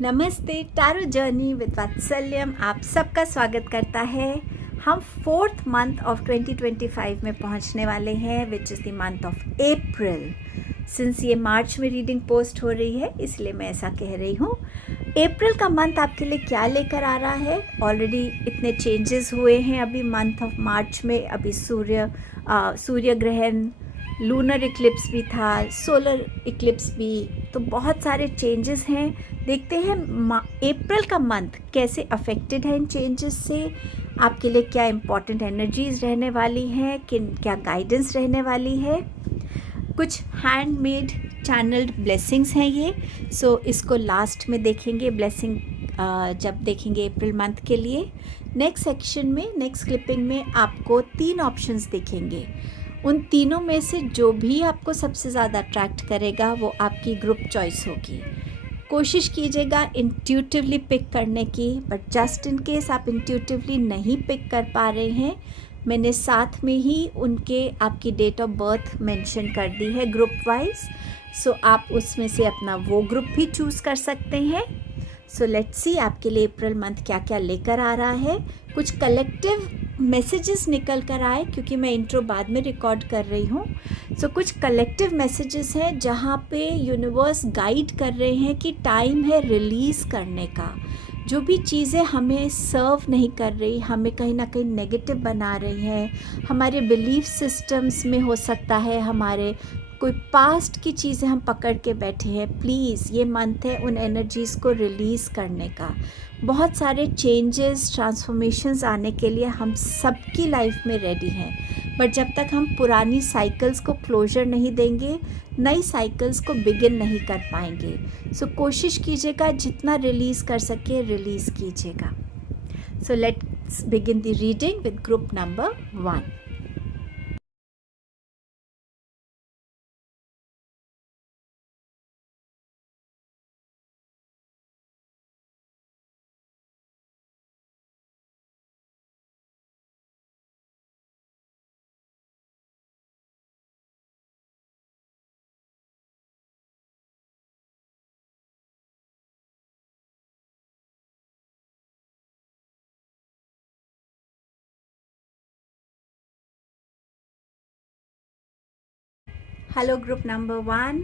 नमस्ते, tarot journey with वात्सल्यम आप सबका स्वागत करता है। हम 4th मंथ ऑफ 2025 में पहुंचने वाले हैं, which is the month of April. Since ये मार्च में रीडिंग पोस्ट हो रही है, इसलिए मैं ऐसा कह रही हूँ। अप्रैल का मंथ आपके लिए क्या लेकर आ रहा है? ऑलरेडी इतने चेंजेस हुए हैं अभी मंथ ऑफ मार्च में। अभी सूर्य ग्रहण, लूनर इक्लिप्स भी था, सोलर इक्लिप्स भी, तो बहुत सारे चेंजेस हैं। देखते हैं अप्रैल का मंथ कैसे अफेक्टेड है इन चेंजेस से। आपके लिए क्या इम्पॉर्टेंट एनर्जीज रहने वाली हैं, क्या गाइडेंस रहने वाली है। कुछ हैंडमेड चैनल्ड ब्लेसिंग्स हैं ये, सो इसको लास्ट में देखेंगे ब्लेसिंग जब देखेंगे अप्रैल मंथ के लिए। नेक्स्ट सेक्शन में, नेक्स्ट क्लिपिंग में आपको 3 ऑप्शंस दिखेंगे। उन तीनों में से जो भी आपको सबसे ज़्यादा अट्रैक्ट करेगा वो आपकी ग्रुप चॉइस होगी। कोशिश कीजिएगा इंट्यूटिवली पिक करने की, बट जस्ट इन केस आप इंट्यूटिवली नहीं पिक कर पा रहे हैं, मैंने साथ में ही उनके आपकी डेट ऑफ बर्थ मेंशन कर दी है ग्रुप वाइज। सो आप उसमें से अपना वो ग्रुप भी चूज़ कर सकते हैं। सो लेट्स सी आपके लिए अप्रैल मंथ क्या क्या लेकर आ रहा है। कुछ कलेक्टिव मैसेजेस निकल कर आए, क्योंकि मैं इंट्रो बाद में रिकॉर्ड कर रही हूँ। सो कुछ कलेक्टिव मैसेजेस हैं जहाँ पे यूनिवर्स गाइड कर रहे हैं कि टाइम है रिलीज़ करने का। जो भी चीज़ें हमें सर्व नहीं कर रही, हमें कहीं ना कहीं नेगेटिव बना रही हैं, हमारे बिलीफ सिस्टम्स में हो सकता है, हमारे कोई पास्ट की चीज़ें हम पकड़ के बैठे हैं, प्लीज़ ये मंथ है उन एनर्जीज़ को रिलीज़ करने का। बहुत सारे चेंजेस, ट्रांसफॉर्मेशंस आने के लिए हम सबकी लाइफ में रेडी हैं, बट जब तक हम पुरानी साइकिल्स को क्लोजर नहीं देंगे, नई साइकिल्स को बिगिन नहीं कर पाएंगे। सो कोशिश कीजिएगा जितना रिलीज़ कर सके रिलीज़ कीजिएगा। So let's begin the reading with group number 1। Hello group number 1।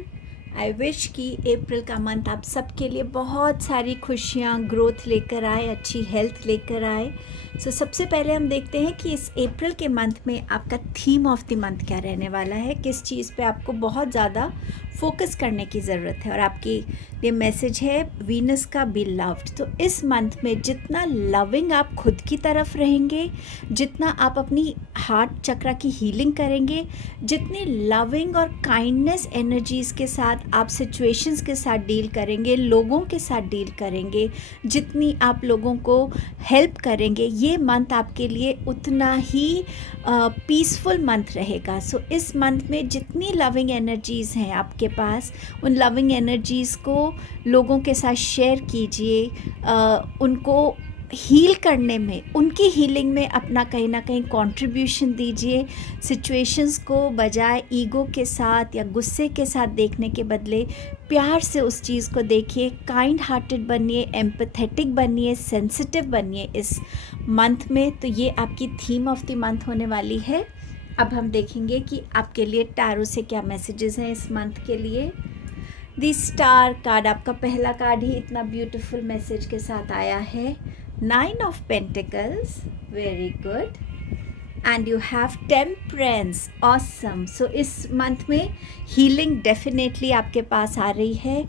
I wish कि अप्रैल का मंथ आप सबके लिए बहुत सारी खुशियाँ, ग्रोथ लेकर आए, अच्छी हेल्थ लेकर आए। सो सबसे पहले हम देखते हैं कि इस अप्रैल के मंथ में आपका थीम ऑफ द मंथ क्या रहने वाला है, किस चीज़ पे आपको बहुत ज़्यादा फोकस करने की ज़रूरत है। और आपकी ये मैसेज है वीनस का बी लव्ड। तो इस मंथ में जितना लविंग आप खुद की तरफ रहेंगे, जितना आप अपनी हार्ट चक्रा की हीलिंग करेंगे, जितनी लविंग और काइंडनेस एनर्जीज़ के साथ आप सिचुएशंस के साथ डील करेंगे, लोगों के साथ डील करेंगे, जितनी आप लोगों को हेल्प करेंगे, ये मंथ आपके लिए उतना ही पीसफुल मंथ रहेगा। सो इस मंथ में जितनी लविंग एनर्जीज़ हैं आपके पास, उन लविंग एनर्जीज़ को लोगों के साथ शेयर कीजिए, उनको हील करने में, उनकी हीलिंग में अपना कहीं ना कहीं कंट्रीब्यूशन दीजिए। सिचुएशंस को बजाय ईगो के साथ या गुस्से के साथ देखने के बदले प्यार से उस चीज़ को देखिए, काइंड हार्टेड बनिए, एम्पैथेटिक बनिए, सेंसिटिव बनिए इस मंथ में। तो ये आपकी थीम ऑफ द मंथ होने वाली है। अब हम देखेंगे कि आपके लिए टैरो से क्या मैसेजेस हैं इस मंथ के लिए। द स्टार कार्ड, आपका पहला कार्ड ही इतना ब्यूटीफुल मैसेज के साथ आया है। 9 of Pentacles, very good. And you have Temperance, awesome. So इस मंथ में हीलिंग डेफिनेटली आपके पास आ रही है।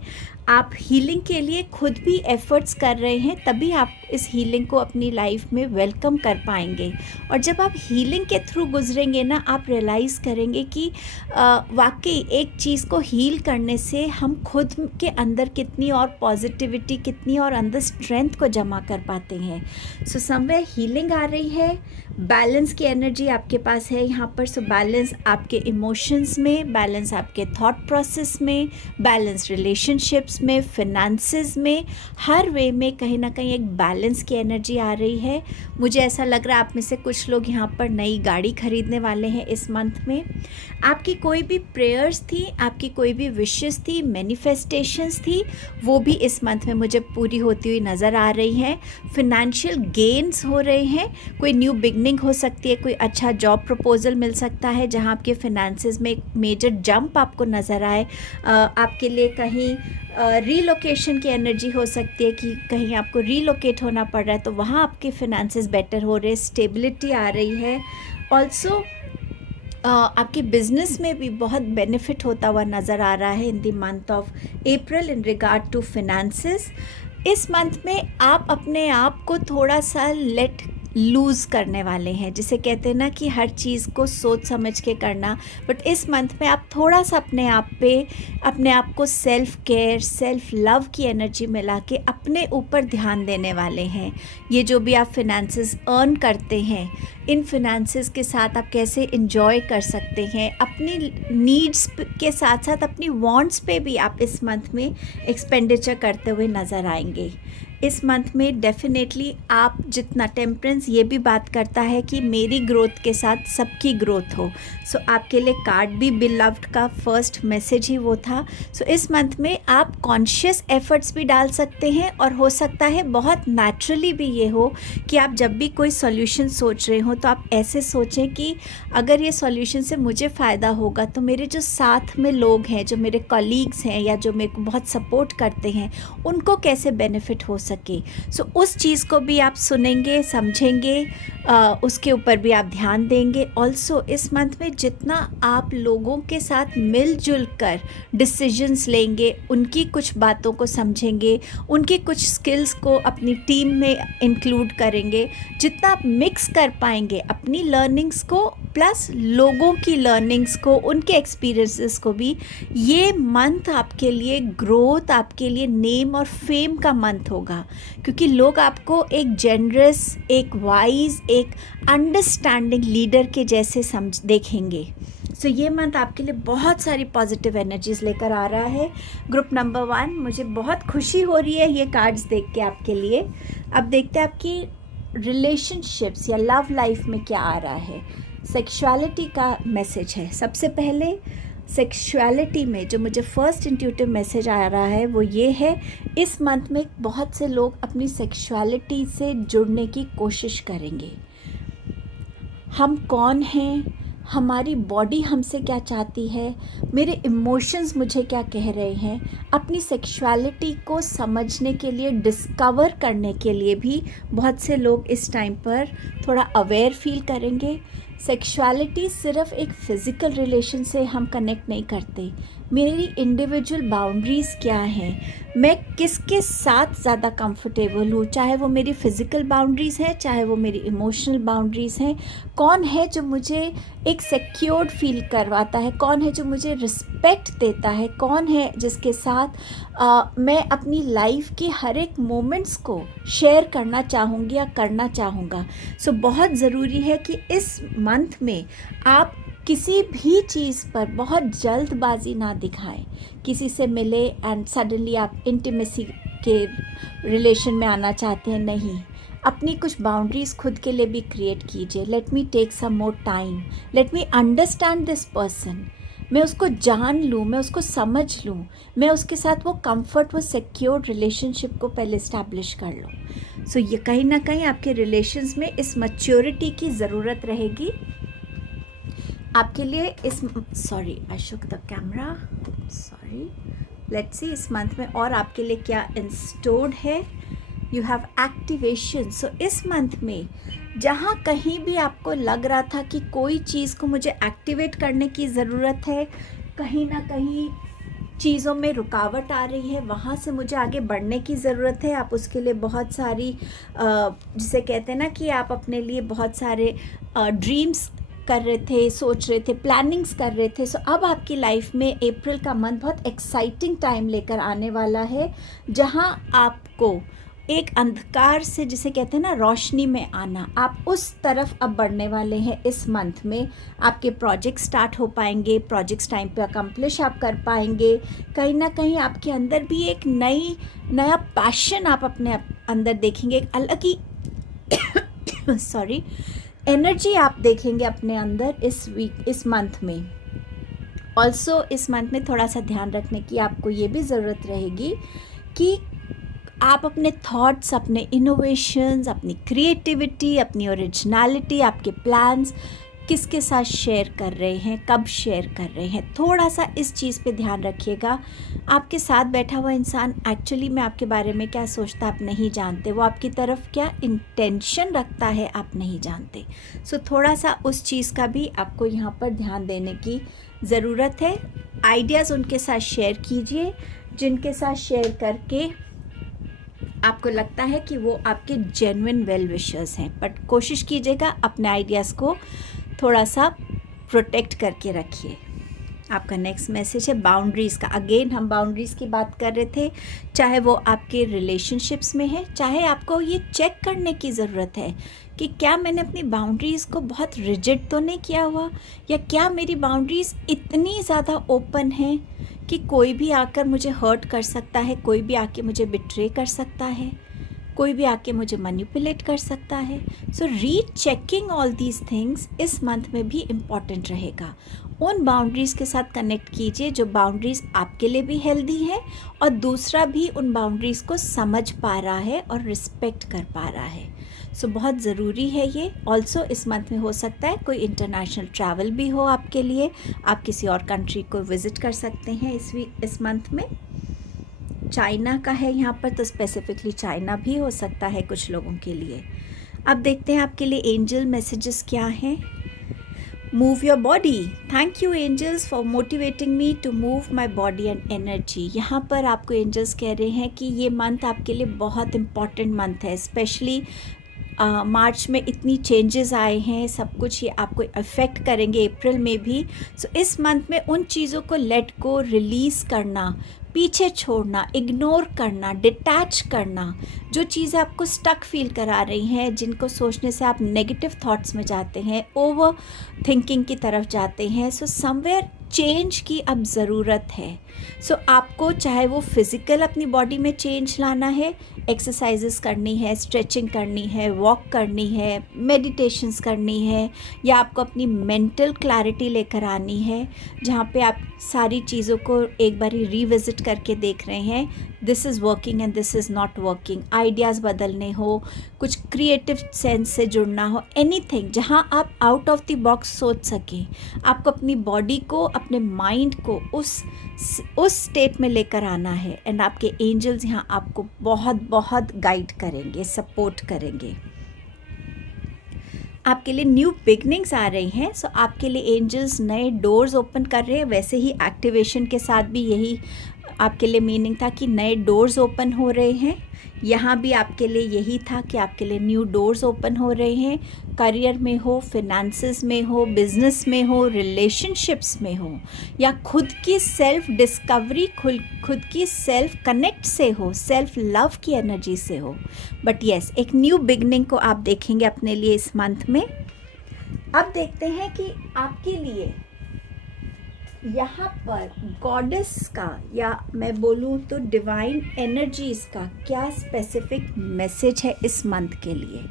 आप हीलिंग के लिए खुद भी एफर्ट्स कर रहे हैं, तभी आप इस हीलिंग को अपनी लाइफ में वेलकम कर पाएंगे। और जब आप हीलिंग के थ्रू गुजरेंगे ना, आप रियलाइज़ करेंगे कि वाकई एक चीज़ को हील करने से हम खुद के अंदर कितनी और पॉजिटिविटी, कितनी और अंदर स्ट्रेंथ को जमा कर पाते हैं। सो समवेयर हीलिंग आ रही है। बैलेंस की एनर्जी आपके पास है यहाँ पर। सो बैलेंस आपके इमोशंस में, बैलेंस आपके थॉट प्रोसेस में, बैलेंस रिलेशनशिप्स रिलेशनशिप्स में, फिनेंसेस में, हर वे में कहीं ना कहीं एक बैलेंस की एनर्जी आ रही है। मुझे ऐसा लग रहा है आप में से कुछ लोग यहाँ पर नई गाड़ी खरीदने वाले हैं इस मंथ में। आपकी कोई भी प्रेयर्स थी, आपकी कोई भी विशेस थी, मैनिफेस्टेशंस थी, वो भी इस मंथ में मुझे पूरी होती हुई नज़र आ रही हैं। फिनेंशियल गेन्स हो रहे हैं, कोई न्यू बिगनिंग हो सकती है, कोई अच्छा जॉब प्रपोजल मिल सकता है जहाँ आपके फिनेंसेस में एक मेजर जंप आपको नज़र आए। आपके लिए कहीं रीलोकेशन की एनर्जी हो सकती है कि कहीं आपको रीलोकेट होना पड़ रहा है, तो वहाँ आपके फिनेंसेस बेटर हो रहे हैं, स्टेबिलिटी आ रही है। ऑल्सो आपके बिजनेस में भी बहुत बेनिफिट होता हुआ नज़र आ रहा है in the month of April in regard to finances. इस मंथ में आप अपने आप को थोड़ा सा लेट लूज़ करने वाले हैं, जिसे कहते हैं ना कि हर चीज़ को सोच समझ के करना। बट इस मंथ में आप थोड़ा सा अपने आप को सेल्फ केयर, सेल्फ लव की एनर्जी मिला के अपने ऊपर ध्यान देने वाले हैं। ये जो भी आप फिनेंसेस अर्न करते हैं, इन फिनेंसेस के साथ आप कैसे इंजॉय कर सकते हैं, अपनी नीड्स के साथ साथ अपनी वांट्स पे भी आप इस मंथ में एक्सपेंडिचर करते हुए नज़र आएंगे। इस मंथ में डेफिनेटली आप जितना टेम्परेंस ये भी बात करता है कि मेरी ग्रोथ के साथ सबकी ग्रोथ हो। सो आपके लिए कार्ड भी बिलव्ड का फर्स्ट मैसेज ही वो था। सो इस मंथ में आप कॉन्शियस एफर्ट्स भी डाल सकते हैं, और हो सकता है बहुत नेचुरली भी ये हो कि आप जब भी कोई सॉल्यूशन सोच रहे हो तो आप ऐसे सोचें कि अगर ये सॉल्यूशन से मुझे फ़ायदा होगा तो मेरे जो साथ में लोग हैं, जो मेरे कॉलीग्स हैं या जो मेरे को बहुत सपोर्ट करते हैं, उनको कैसे बेनिफिट हो सके। सो उस चीज़ को भी आप सुनेंगे, समझेंगे, उसके ऊपर भी आप ध्यान देंगे। ऑल्सो इस मंथ में जितना आप लोगों के साथ मिलजुल कर डिसीजंस लेंगे, उनकी कुछ बातों को समझेंगे, उनकी कुछ स्किल्स को अपनी टीम में इंक्लूड करेंगे, जितना आप मिक्स कर पाएंगे अपनी लर्निंग्स को प्लस लोगों की लर्निंग्स को, उनके एक्सपीरियंसेस को भी, ये मंथ आपके लिए ग्रोथ, आपके लिए नेम और फेम का मंथ होगा। क्योंकि लोग आपको एक जेनरस, एक वाइज, एक अंडरस्टैंडिंग लीडर के जैसे देखेंगे। सो ये मंथ आपके लिए बहुत सारी पॉजिटिव एनर्जीज लेकर आ रहा है। ग्रुप नंबर 1, मुझे बहुत खुशी हो रही है ये कार्ड्स देख के आपके लिए। अब देखते हैं आपकी रिलेशनशिप्स या लव लाइफ में क्या आ रहा है। सेक्सुअलिटी का मैसेज है। सबसे पहले सेक्सुअलिटी में जो मुझे फर्स्ट इंट्यूटिव मैसेज आ रहा है वो ये है, इस मंथ में बहुत से लोग अपनी सेक्सुअलिटी से जुड़ने की कोशिश करेंगे। हम कौन हैं, हमारी बॉडी हमसे क्या चाहती है, मेरे इमोशंस मुझे क्या कह रहे हैं, अपनी सेक्सुअलिटी को समझने के लिए, डिस्कवर करने के लिए भी बहुत से लोग इस टाइम पर थोड़ा अवेयर फील करेंगे। सेक्सुअलिटी सिर्फ एक फ़िज़िकल रिलेशन से हम कनेक्ट नहीं करते। मेरी इंडिविजुअल बाउंड्रीज़ क्या हैं, मैं किसके साथ ज़्यादा कंफर्टेबल हूँ, चाहे वो मेरी फ़िज़िकल बाउंड्रीज़ हैं, चाहे वो मेरी इमोशनल बाउंड्रीज़ हैं। कौन है जो मुझे एक सिक्योर्ड फील करवाता है, कौन है जो मुझे रिस्पेक्ट देता है, कौन है जिसके साथ मैं अपनी लाइफ की हर एक मोमेंट्स को शेयर करना चाहूँगी या करना चाहूँगा। सो बहुत ज़रूरी है कि इस मंथ में आप किसी भी चीज़ पर बहुत जल्दबाजी ना दिखाएं। किसी से मिले एंड सडनली आप इंटीमेसी के रिलेशन में आना चाहते हैं, नहीं। अपनी कुछ बाउंड्रीज़ खुद के लिए भी क्रिएट कीजिए। Let me take some more time, let me understand this person, मैं उसको जान लूँ, मैं उसको समझ लूँ, मैं उसके साथ वो कंफर्ट, वो सिक्योर रिलेशनशिप को पहले इस्टेब्लिश कर लूँ। सो ये कहीं ना कहीं आपके रिलेशंस में इस मैच्योरिटी की ज़रूरत रहेगी आपके लिए। I shook the camera, sorry. Let's see इस मंथ में और आपके लिए क्या इंस्टोर्ड है। You have activation. सो इस मंथ में जहाँ कहीं भी आपको लग रहा था कि कोई चीज़ को मुझे एक्टिवेट करने की ज़रूरत है, कहीं ना कहीं चीज़ों में रुकावट आ रही है, वहाँ से मुझे आगे बढ़ने की ज़रूरत है, आप उसके लिए बहुत सारी जिसे कहते हैं ना कि आप अपने लिए बहुत सारे ड्रीम्स कर रहे थे, सोच रहे थे, प्लानिंग्स कर रहे थे। सो अब आपकी लाइफ में अप्रैल का मंथ बहुत एक्साइटिंग टाइम लेकर आने वाला है, जहां आपको एक अंधकार से, जिसे कहते हैं ना रोशनी में आना, आप उस तरफ अब बढ़ने वाले हैं। इस मंथ में आपके प्रोजेक्ट स्टार्ट हो पाएंगे, प्रोजेक्ट्स टाइम पे अकम्प्लिश आप कर पाएंगे। कहीं ना कहीं आपके अंदर भी एक नया पैशन आप अपने अंदर देखेंगे, एक अलग ही सॉरी एनर्जी आप देखेंगे अपने अंदर इस मंथ में। ऑल्सो इस मंथ में थोड़ा सा ध्यान रखने की आपको ये भी ज़रूरत रहेगी कि आप अपने थॉट्स, अपने इनोवेशंस, अपनी क्रिएटिविटी, अपनी ओरिजिनलिटी, आपके प्लान्स किसके साथ शेयर कर रहे हैं, कब शेयर कर रहे हैं। थोड़ा सा इस चीज़ पे ध्यान रखिएगा। आपके साथ बैठा हुआ इंसान एक्चुअली में आपके बारे में क्या सोचता आप नहीं जानते, वो आपकी तरफ क्या इंटेंशन रखता है आप नहीं जानते। सो थोड़ा सा उस चीज़ का भी आपको यहाँ पर ध्यान देने की ज़रूरत है। आइडियाज़ उनके साथ शेयर कीजिए जिनके साथ शेयर करके आपको लगता है कि वो आपके जेन्युइन वेल विशर्स हैं। बट कोशिश कीजिएगा अपने आइडियाज़ को थोड़ा सा प्रोटेक्ट करके रखिए। आपका नेक्स्ट मैसेज है बाउंड्रीज़ का। अगेन हम बाउंड्रीज़ की बात कर रहे थे, चाहे वो आपके रिलेशनशिप्स में है, चाहे आपको ये चेक करने की ज़रूरत है कि क्या मैंने अपनी बाउंड्रीज़ को बहुत रिजिड तो नहीं किया हुआ, या क्या मेरी बाउंड्रीज़ इतनी ज़्यादा ओपन हैं कि कोई भी आकर मुझे हर्ट कर सकता है, कोई भी आके मुझे बिट्रे कर सकता है, कोई भी आके मुझे मैनिपुलेट कर सकता है। सो रीचेकिंग ऑल दीज थिंग्स इस मंथ में भी इम्पॉर्टेंट रहेगा। उन बाउंड्रीज़ के साथ कनेक्ट कीजिए जो बाउंड्रीज़ आपके लिए भी हेल्दी है और दूसरा भी उन बाउंड्रीज़ को समझ पा रहा है और रिस्पेक्ट कर पा रहा है। सो बहुत ज़रूरी है ये। ऑल्सो इस मंथ में हो सकता है कोई इंटरनेशनल ट्रैवल भी हो आपके लिए, आप किसी और कंट्री को विज़िट कर सकते हैं इस मंथ में। चाइना का है यहाँ पर, तो स्पेसिफिकली चाइना भी हो सकता है कुछ लोगों के लिए। अब देखते हैं आपके लिए एंजल मैसेजेस क्या हैं। Move your body. Thank you angels for motivating me to move my body and energy. यहाँ पर आपको एंजल्स कह रहे हैं कि ये मंथ आपके लिए बहुत इम्पॉर्टेंट मंथ है। स्पेशली मार्च में इतनी चेंजेस आए हैं, सब कुछ ये आपको अफेक्ट करेंगे अप्रैल में भी। सो इस मंथ में उन चीज़ों को लेट को, रिलीज़ करना, पीछे छोड़ना, इग्नोर करना, डिटैच करना, जो चीज़ें आपको स्टक फील करा रही हैं, जिनको सोचने से आप नेगेटिव थॉट्स में जाते हैं, ओवर थिंकिंग की तरफ जाते हैं। सो समवेयर चेंज की अब ज़रूरत है। सो आपको चाहे वो फिज़िकल अपनी बॉडी में चेंज लाना है, एक्सरसाइजेस करनी है, स्ट्रेचिंग करनी है, वॉक करनी है, मेडिटेशंस करनी है, या आपको अपनी मेंटल क्लैरिटी लेकर आनी है, जहाँ पे आप सारी चीज़ों को एक बार रिविज़िट करके देख रहे हैं, this is working and this is not working. Ideas बदलने हो, कुछ क्रिएटिव सेंस से जुड़ना हो, एनीथिंग जहाँ आप आउट ऑफ द बॉक्स सोच सकें। आपको अपनी बॉडी को, अपने माइंड को उस स्टेट में लेकर आना है। एंड आपके एंजल्स यहाँ आपको बहुत बहुत गाइड करेंगे, सपोर्ट करेंगे। आपके लिए न्यू बिगनिंग्स आ रही हैं। सो आपके लिए एंजल्स नए डोर्स ओपन कर रहे हैं। वैसे ही एक्टिवेशन के साथ भी यही आपके लिए मीनिंग था कि नए डोर्स ओपन हो रहे हैं। यहाँ भी आपके लिए यही था कि आपके लिए न्यू डोर्स ओपन हो रहे हैं। करियर में हो, फिनेंसेस में हो, बिजनेस में हो, रिलेशनशिप्स में हो, या खुद की सेल्फ डिस्कवरी, खुद की सेल्फ कनेक्ट से हो, सेल्फ लव की एनर्जी से हो। बट येस, एक न्यू बिगनिंग को आप देखेंगे अपने लिए इस मंथ में। अब देखते हैं कि आपके लिए यहाँ पर गॉडेस का, या मैं बोलूँ तो डिवाइन एनर्जीज़ का क्या स्पेसिफिक मैसेज है इस मंथ के लिए।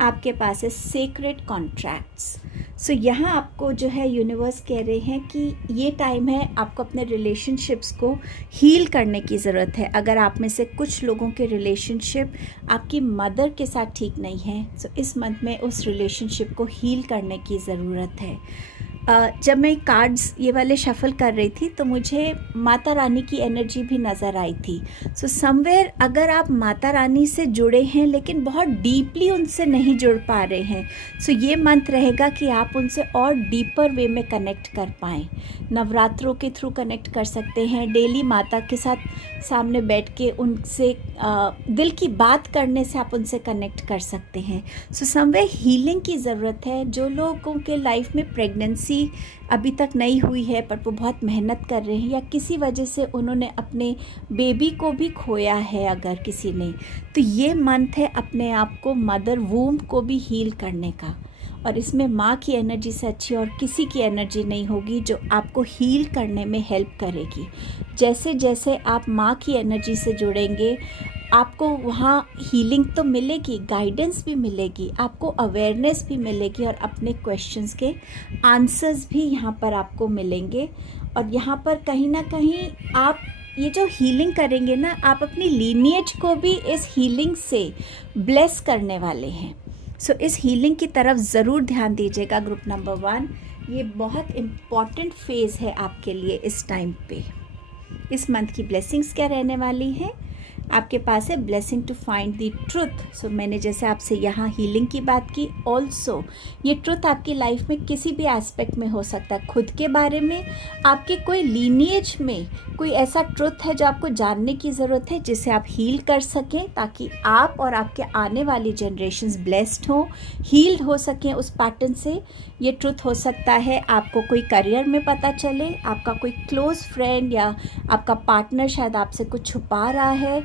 आपके पास है सेक्रेड कॉन्ट्रैक्ट्स। सो यहाँ आपको जो है यूनिवर्स कह रहे हैं कि ये टाइम है आपको अपने रिलेशनशिप्स को हील करने की ज़रूरत है। अगर आप में से कुछ लोगों के रिलेशनशिप आपकी मदर के साथ ठीक नहीं है, सो इस मंथ में उस रिलेशनशिप को हील करने की ज़रूरत है। जब मैं कार्ड्स ये वाले शफ़ल कर रही थी तो मुझे माता रानी की एनर्जी भी नज़र आई थी। सो समवेयर अगर आप माता रानी से जुड़े हैं लेकिन बहुत डीपली उनसे नहीं जुड़ पा रहे हैं, सो ये मंथ रहेगा कि आप उनसे और डीपर वे में कनेक्ट कर पाएँ। नवरात्रों के थ्रू कनेक्ट कर सकते हैं। डेली माता के साथ सामने बैठ के उनसे दिल की बात करने से आप उनसे कनेक्ट कर सकते हैं। सो समवेयर हीलिंग की ज़रूरत है। जो लोगों के लाइफ में प्रेगनेंसी शादी अभी तक नहीं हुई है पर वो बहुत मेहनत कर रहे हैं, या किसी वजह से उन्होंने अपने बेबी को भी खोया है अगर किसी ने, तो ये मंथ है अपने आप को मदर वूम को भी हील करने का। और इसमें माँ की एनर्जी से अच्छी और किसी की एनर्जी नहीं होगी जो आपको हील करने में हेल्प करेगी। जैसे जैसे आप माँ की एनर्जी से जुड़ेंगे आपको वहाँ हीलिंग तो मिलेगी, गाइडेंस भी मिलेगी, आपको अवेयरनेस भी मिलेगी और अपने क्वेश्चंस के आंसर्स भी यहाँ पर आपको मिलेंगे। और यहाँ पर कहीं ना कहीं आप ये जो हीलिंग करेंगे ना, आप अपनी लीनिएज को भी इस हीलिंग से ब्लेस करने वाले हैं। सो इस हीलिंग की तरफ ज़रूर ध्यान दीजिएगा ग्रुप नंबर 1। ये बहुत इम्पॉर्टेंट फेज़ है आपके लिए इस टाइम पे। इस मंथ की ब्लेसिंग्स क्या रहने वाली हैं? आपके पास है blessing to find the truth. So मैंने जैसे आपसे यहाँ हीलिंग की बात की, ऑल्सो ये ट्रुथ आपकी लाइफ में किसी भी एस्पेक्ट में हो सकता है। खुद के बारे में, आपके कोई लीनिएज में कोई ऐसा ट्रुथ है जो आपको जानने की ज़रूरत है जिसे आप हील कर सकें, ताकि आप और आपके आने वाली जनरेशन्स ब्लेस्ड हों, हील्ड हो सकें उस पैटर्न से। ये ट्रुथ हो सकता है आपको कोई करियर में पता चले, आपका कोई क्लोज फ्रेंड या आपका पार्टनर शायद आपसे कुछ छुपा रहा है,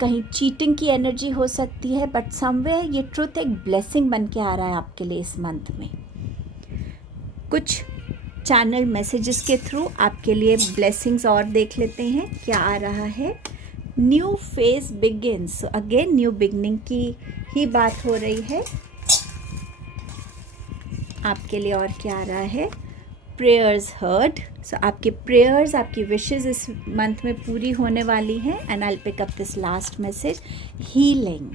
कहीं चीटिंग की एनर्जी हो सकती है, बट समवेयर ये ट्रुथ एक ब्लेसिंग बन के आ रहा है आपके लिए इस मंथ में। कुछ चैनल मैसेजेस के थ्रू आपके लिए ब्लेसिंग्स और देख लेते हैं क्या आ रहा है। New phase begins, again new beginning की ही बात हो रही है आपके लिए। और क्या आ रहा है? Prayers heard. सो आपके प्रेयर्स, आपकी विशेस इस मंथ में पूरी होने वाली हैं। And I will pick up this last message, healing.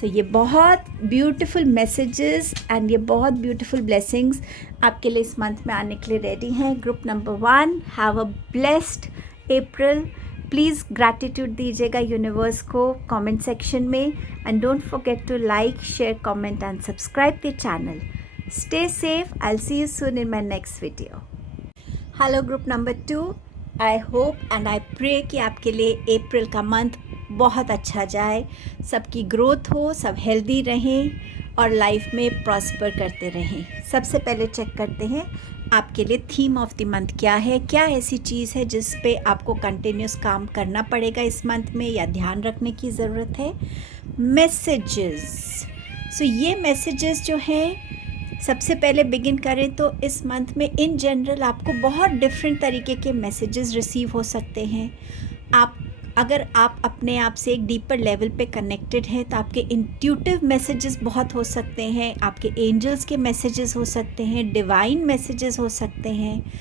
So ये बहुत ब्यूटीफुल मैसेजेस एंड ये बहुत ब्यूटीफुल ब्लेसिंग्स आपके लिए इस मंथ में आने के लिए रेडी हैं। Group number 1, have a blessed April. Please gratitude दीजिएगा यूनिवर्स को कमेंट सेक्शन में। And don't forget to like, share, comment and subscribe the channel. Stay safe. I'll see you soon in my next video. Hello group number 2. I hope and I pray कि आपके लिए अप्रैल का month बहुत अच्छा जाए, सबकी growth हो, सब हेल्दी रहें और लाइफ में प्रॉस्पर करते रहें। सबसे पहले चेक करते हैं आपके लिए थीम ऑफ द मंथ क्या है। क्या ऐसी चीज़ है जिस पे आपको कंटिन्यूस काम करना पड़ेगा इस मंथ में या ध्यान रखने की ज़रूरत है? मैसेजेस। सो ये मैसेजेस जो हैं, सबसे पहले बिगिन करें तो इस मंथ में इन जनरल आपको बहुत डिफरेंट तरीके के मैसेजेस रिसीव हो सकते हैं। अगर आप अपने आप से एक डीपर लेवल पे कनेक्टेड हैं तो आपके इंट्यूटिव मैसेजेस बहुत हो सकते हैं, आपके एंजल्स के मैसेजेस हो सकते हैं, डिवाइन मैसेजेस हो सकते हैं।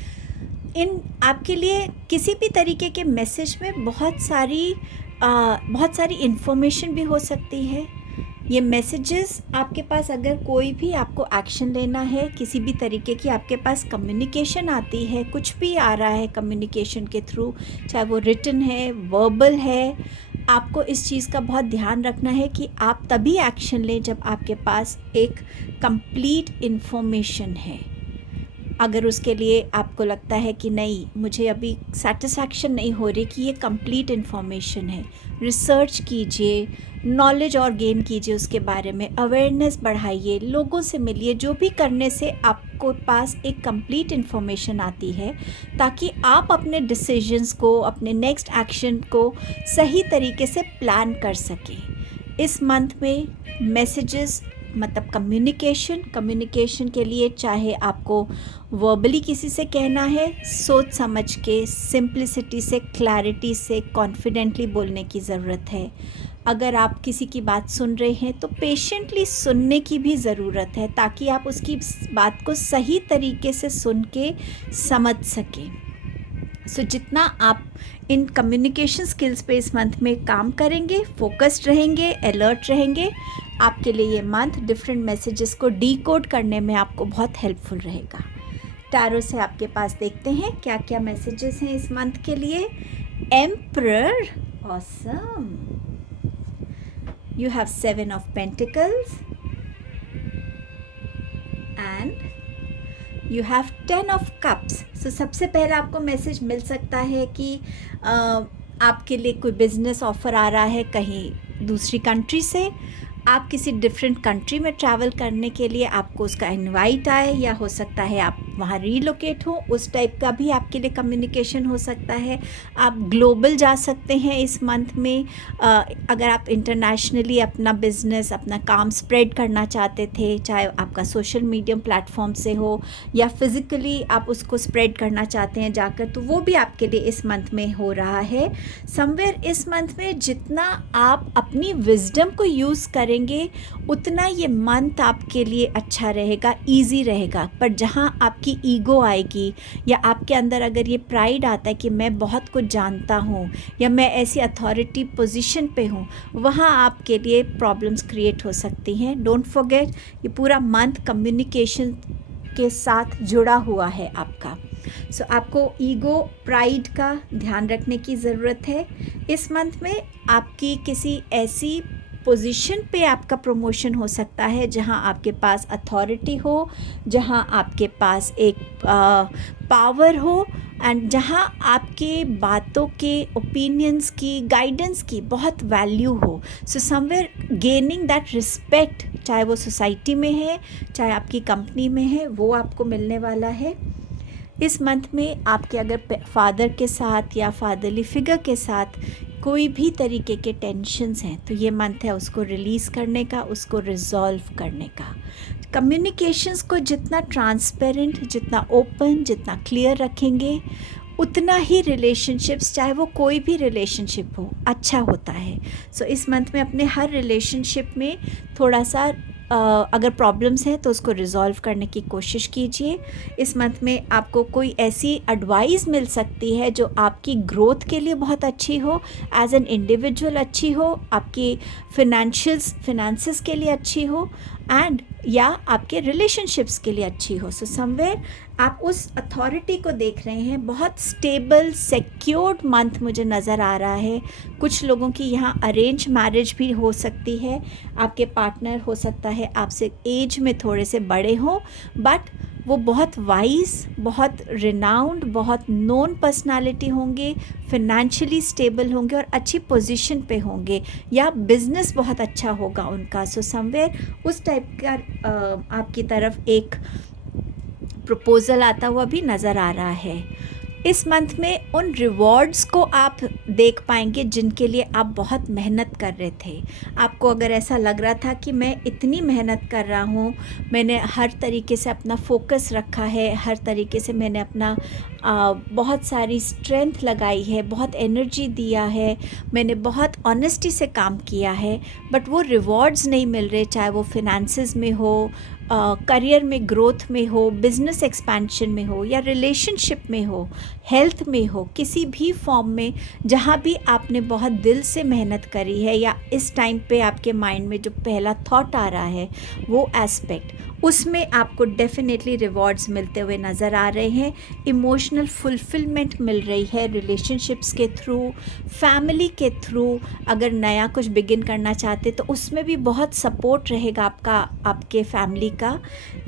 इन आपके लिए किसी भी तरीके के मैसेज में बहुत सारी इन्फॉर्मेशन भी हो सकती है। ये मैसेजेस आपके पास अगर कोई भी आपको एक्शन लेना है, किसी भी तरीके की आपके पास कम्युनिकेशन आती है, कुछ भी आ रहा है कम्युनिकेशन के थ्रू, चाहे वो रिटन है, वर्बल है, आपको इस चीज़ का बहुत ध्यान रखना है कि आप तभी एक्शन लें जब आपके पास एक कंप्लीट इन्फॉर्मेशन है। अगर उसके लिए आपको लगता है कि नहीं, मुझे अभी सेटिस्फैक्शन नहीं हो रही कि ये कंप्लीट इन्फॉर्मेशन है, रिसर्च कीजिए, नॉलेज और गेन कीजिए उसके बारे में, अवेयरनेस बढ़ाइए, लोगों से मिलिए, जो भी करने से आपको पास एक कंप्लीट इन्फॉर्मेशन आती है ताकि आप अपने डिसीजंस को, अपने नेक्स्ट एक्शन को सही तरीके से प्लान कर सकें। इस मंथ में मैसेजेस मतलब कम्युनिकेशन के लिए, चाहे आपको वर्बली किसी से कहना है, सोच समझ के, सिंप्लिसिटी से, क्लैरिटी से, कॉन्फिडेंटली बोलने की ज़रूरत है। अगर आप किसी की बात सुन रहे हैं तो पेशेंटली सुनने की भी ज़रूरत है ताकि आप उसकी बात को सही तरीके से सुन के समझ सकें। सो जितना आप इन कम्युनिकेशन स्किल्स पे इस मंथ में काम करेंगे, फोकस्ड रहेंगे, अलर्ट रहेंगे, आपके लिए ये मंथ डिफरेंट मैसेजेस को डीकोड करने में आपको बहुत हेल्पफुल रहेगा। टैरो से आपके पास देखते हैं क्या क्या मैसेजेस हैं इस मंथ के लिए। Emperor, awesome. You have 7 of pentacles and you have 10 of cups. So सबसे पहले आपको मैसेज मिल सकता है कि आपके लिए कोई बिजनेस ऑफर आ रहा है कहीं दूसरी कंट्री से, आप किसी डिफरेंट कंट्री में ट्रैवल करने के लिए आपको उसका इनवाइट आए, या हो सकता है आप वहाँ रीलोकेट हो, उस टाइप का भी आपके लिए कम्युनिकेशन हो सकता है। आप ग्लोबल जा सकते हैं इस मंथ में। अगर आप इंटरनेशनली अपना बिजनेस, अपना काम स्प्रेड करना चाहते थे, चाहे आपका सोशल मीडियम प्लेटफॉर्म से हो या फिज़िकली आप उसको स्प्रेड करना चाहते हैं जाकर, तो वो भी आपके लिए इस मंथ में हो रहा है। समवेयर इस मंथ में जितना आप अपनी विजडम को यूज़ करेंगे उतना ये मंथ आपके लिए अच्छा रहेगा, ईजी रहेगा। पर जहाँ आपकी ईगो आएगी या आपके अंदर अगर ये प्राइड आता है कि मैं बहुत कुछ जानता हूँ या मैं ऐसी अथॉरिटी पोजीशन पे हूँ, वहाँ आपके लिए प्रॉब्लम्स क्रिएट हो सकती हैं। डोंट फॉरगेट, ये पूरा मंथ कम्युनिकेशन के साथ जुड़ा हुआ है आपका। सो आपको ईगो, प्राइड का ध्यान रखने की ज़रूरत है। इस मंथ में आपकी किसी ऐसी पोजीशन पे आपका प्रमोशन हो सकता है जहां आपके पास अथॉरिटी हो, जहां आपके पास एक पावर हो एंड जहां आपके बातों के, ओपिनियंस की, गाइडेंस की बहुत वैल्यू हो। So somewhere gaining that respect, चाहे वो सोसाइटी में है, चाहे आपकी कंपनी में है, वो आपको मिलने वाला है। इस मंथ में आपके अगर फादर के साथ या फादरली फिगर के साथ कोई भी तरीके के टेंशन्स हैं तो ये मंथ है उसको रिलीज़ करने का, उसको रिजॉल्व करने का। कम्युनिकेशंस को जितना ट्रांसपेरेंट, जितना ओपन, जितना क्लियर रखेंगे, उतना ही रिलेशनशिप्स, चाहे वो कोई भी रिलेशनशिप हो, अच्छा होता है। सो इस मंथ में अपने हर रिलेशनशिप में थोड़ा सा अगर प्रॉब्लम्स हैं तो उसको रिज़ॉल्व करने की कोशिश कीजिए। इस मंथ में आपको कोई ऐसी एडवाइस मिल सकती है जो आपकी ग्रोथ के लिए बहुत अच्छी हो, एज एन इंडिविजुअल अच्छी हो, आपकी फिनेंसेस के लिए अच्छी हो एंड या आपके रिलेशनशिप्स के लिए अच्छी हो। सो समवेयर आप उस अथॉरिटी को देख रहे हैं। बहुत स्टेबल, सिक्योर्ड मंथ मुझे नज़र आ रहा है। कुछ लोगों की यहाँ अरेंज मैरिज भी हो सकती है। आपके पार्टनर हो सकता है आपसे एज में थोड़े से बड़े हों, बट वो बहुत वाइज, बहुत रिनाउंड, बहुत नोन पर्सनालिटी होंगे, फिनेंशियली स्टेबल होंगे और अच्छी पोजीशन पे होंगे, या बिजनेस बहुत अच्छा होगा उनका। सो समवेयर उस टाइप का आपकी तरफ एक प्रपोज़ल आता हुआ भी नज़र आ रहा है। इस मंथ में उन रिवॉर्ड्स को आप देख पाएंगे जिनके लिए आप बहुत मेहनत कर रहे थे। आपको अगर ऐसा लग रहा था कि मैं इतनी मेहनत कर रहा हूँ, मैंने हर तरीके से अपना फोकस रखा है, हर तरीके से मैंने अपना बहुत सारी स्ट्रेंथ लगाई है, बहुत एनर्जी दिया है, मैंने बहुत ऑनेस्टी से काम किया है, बट वो रिवॉर्ड्स नहीं मिल रहे, चाहे वो फिनेंसेस में हो, करियर में ग्रोथ में हो, बिजनेस एक्सपेंशन में हो, या रिलेशनशिप में हो, हेल्थ में हो, किसी भी फॉर्म में जहाँ भी आपने बहुत दिल से मेहनत करी है, या इस टाइम पे आपके माइंड में जो पहला थॉट आ रहा है वो एस्पेक्ट, उसमें आपको डेफिनेटली रिवॉर्ड्स मिलते हुए नज़र आ रहे हैं। इमोशनल फुलफिलमेंट मिल रही है रिलेशनशिप्स के थ्रू, फैमिली के थ्रू। अगर नया कुछ बिगिन करना चाहते तो उसमें भी बहुत सपोर्ट रहेगा आपके फैमिली का।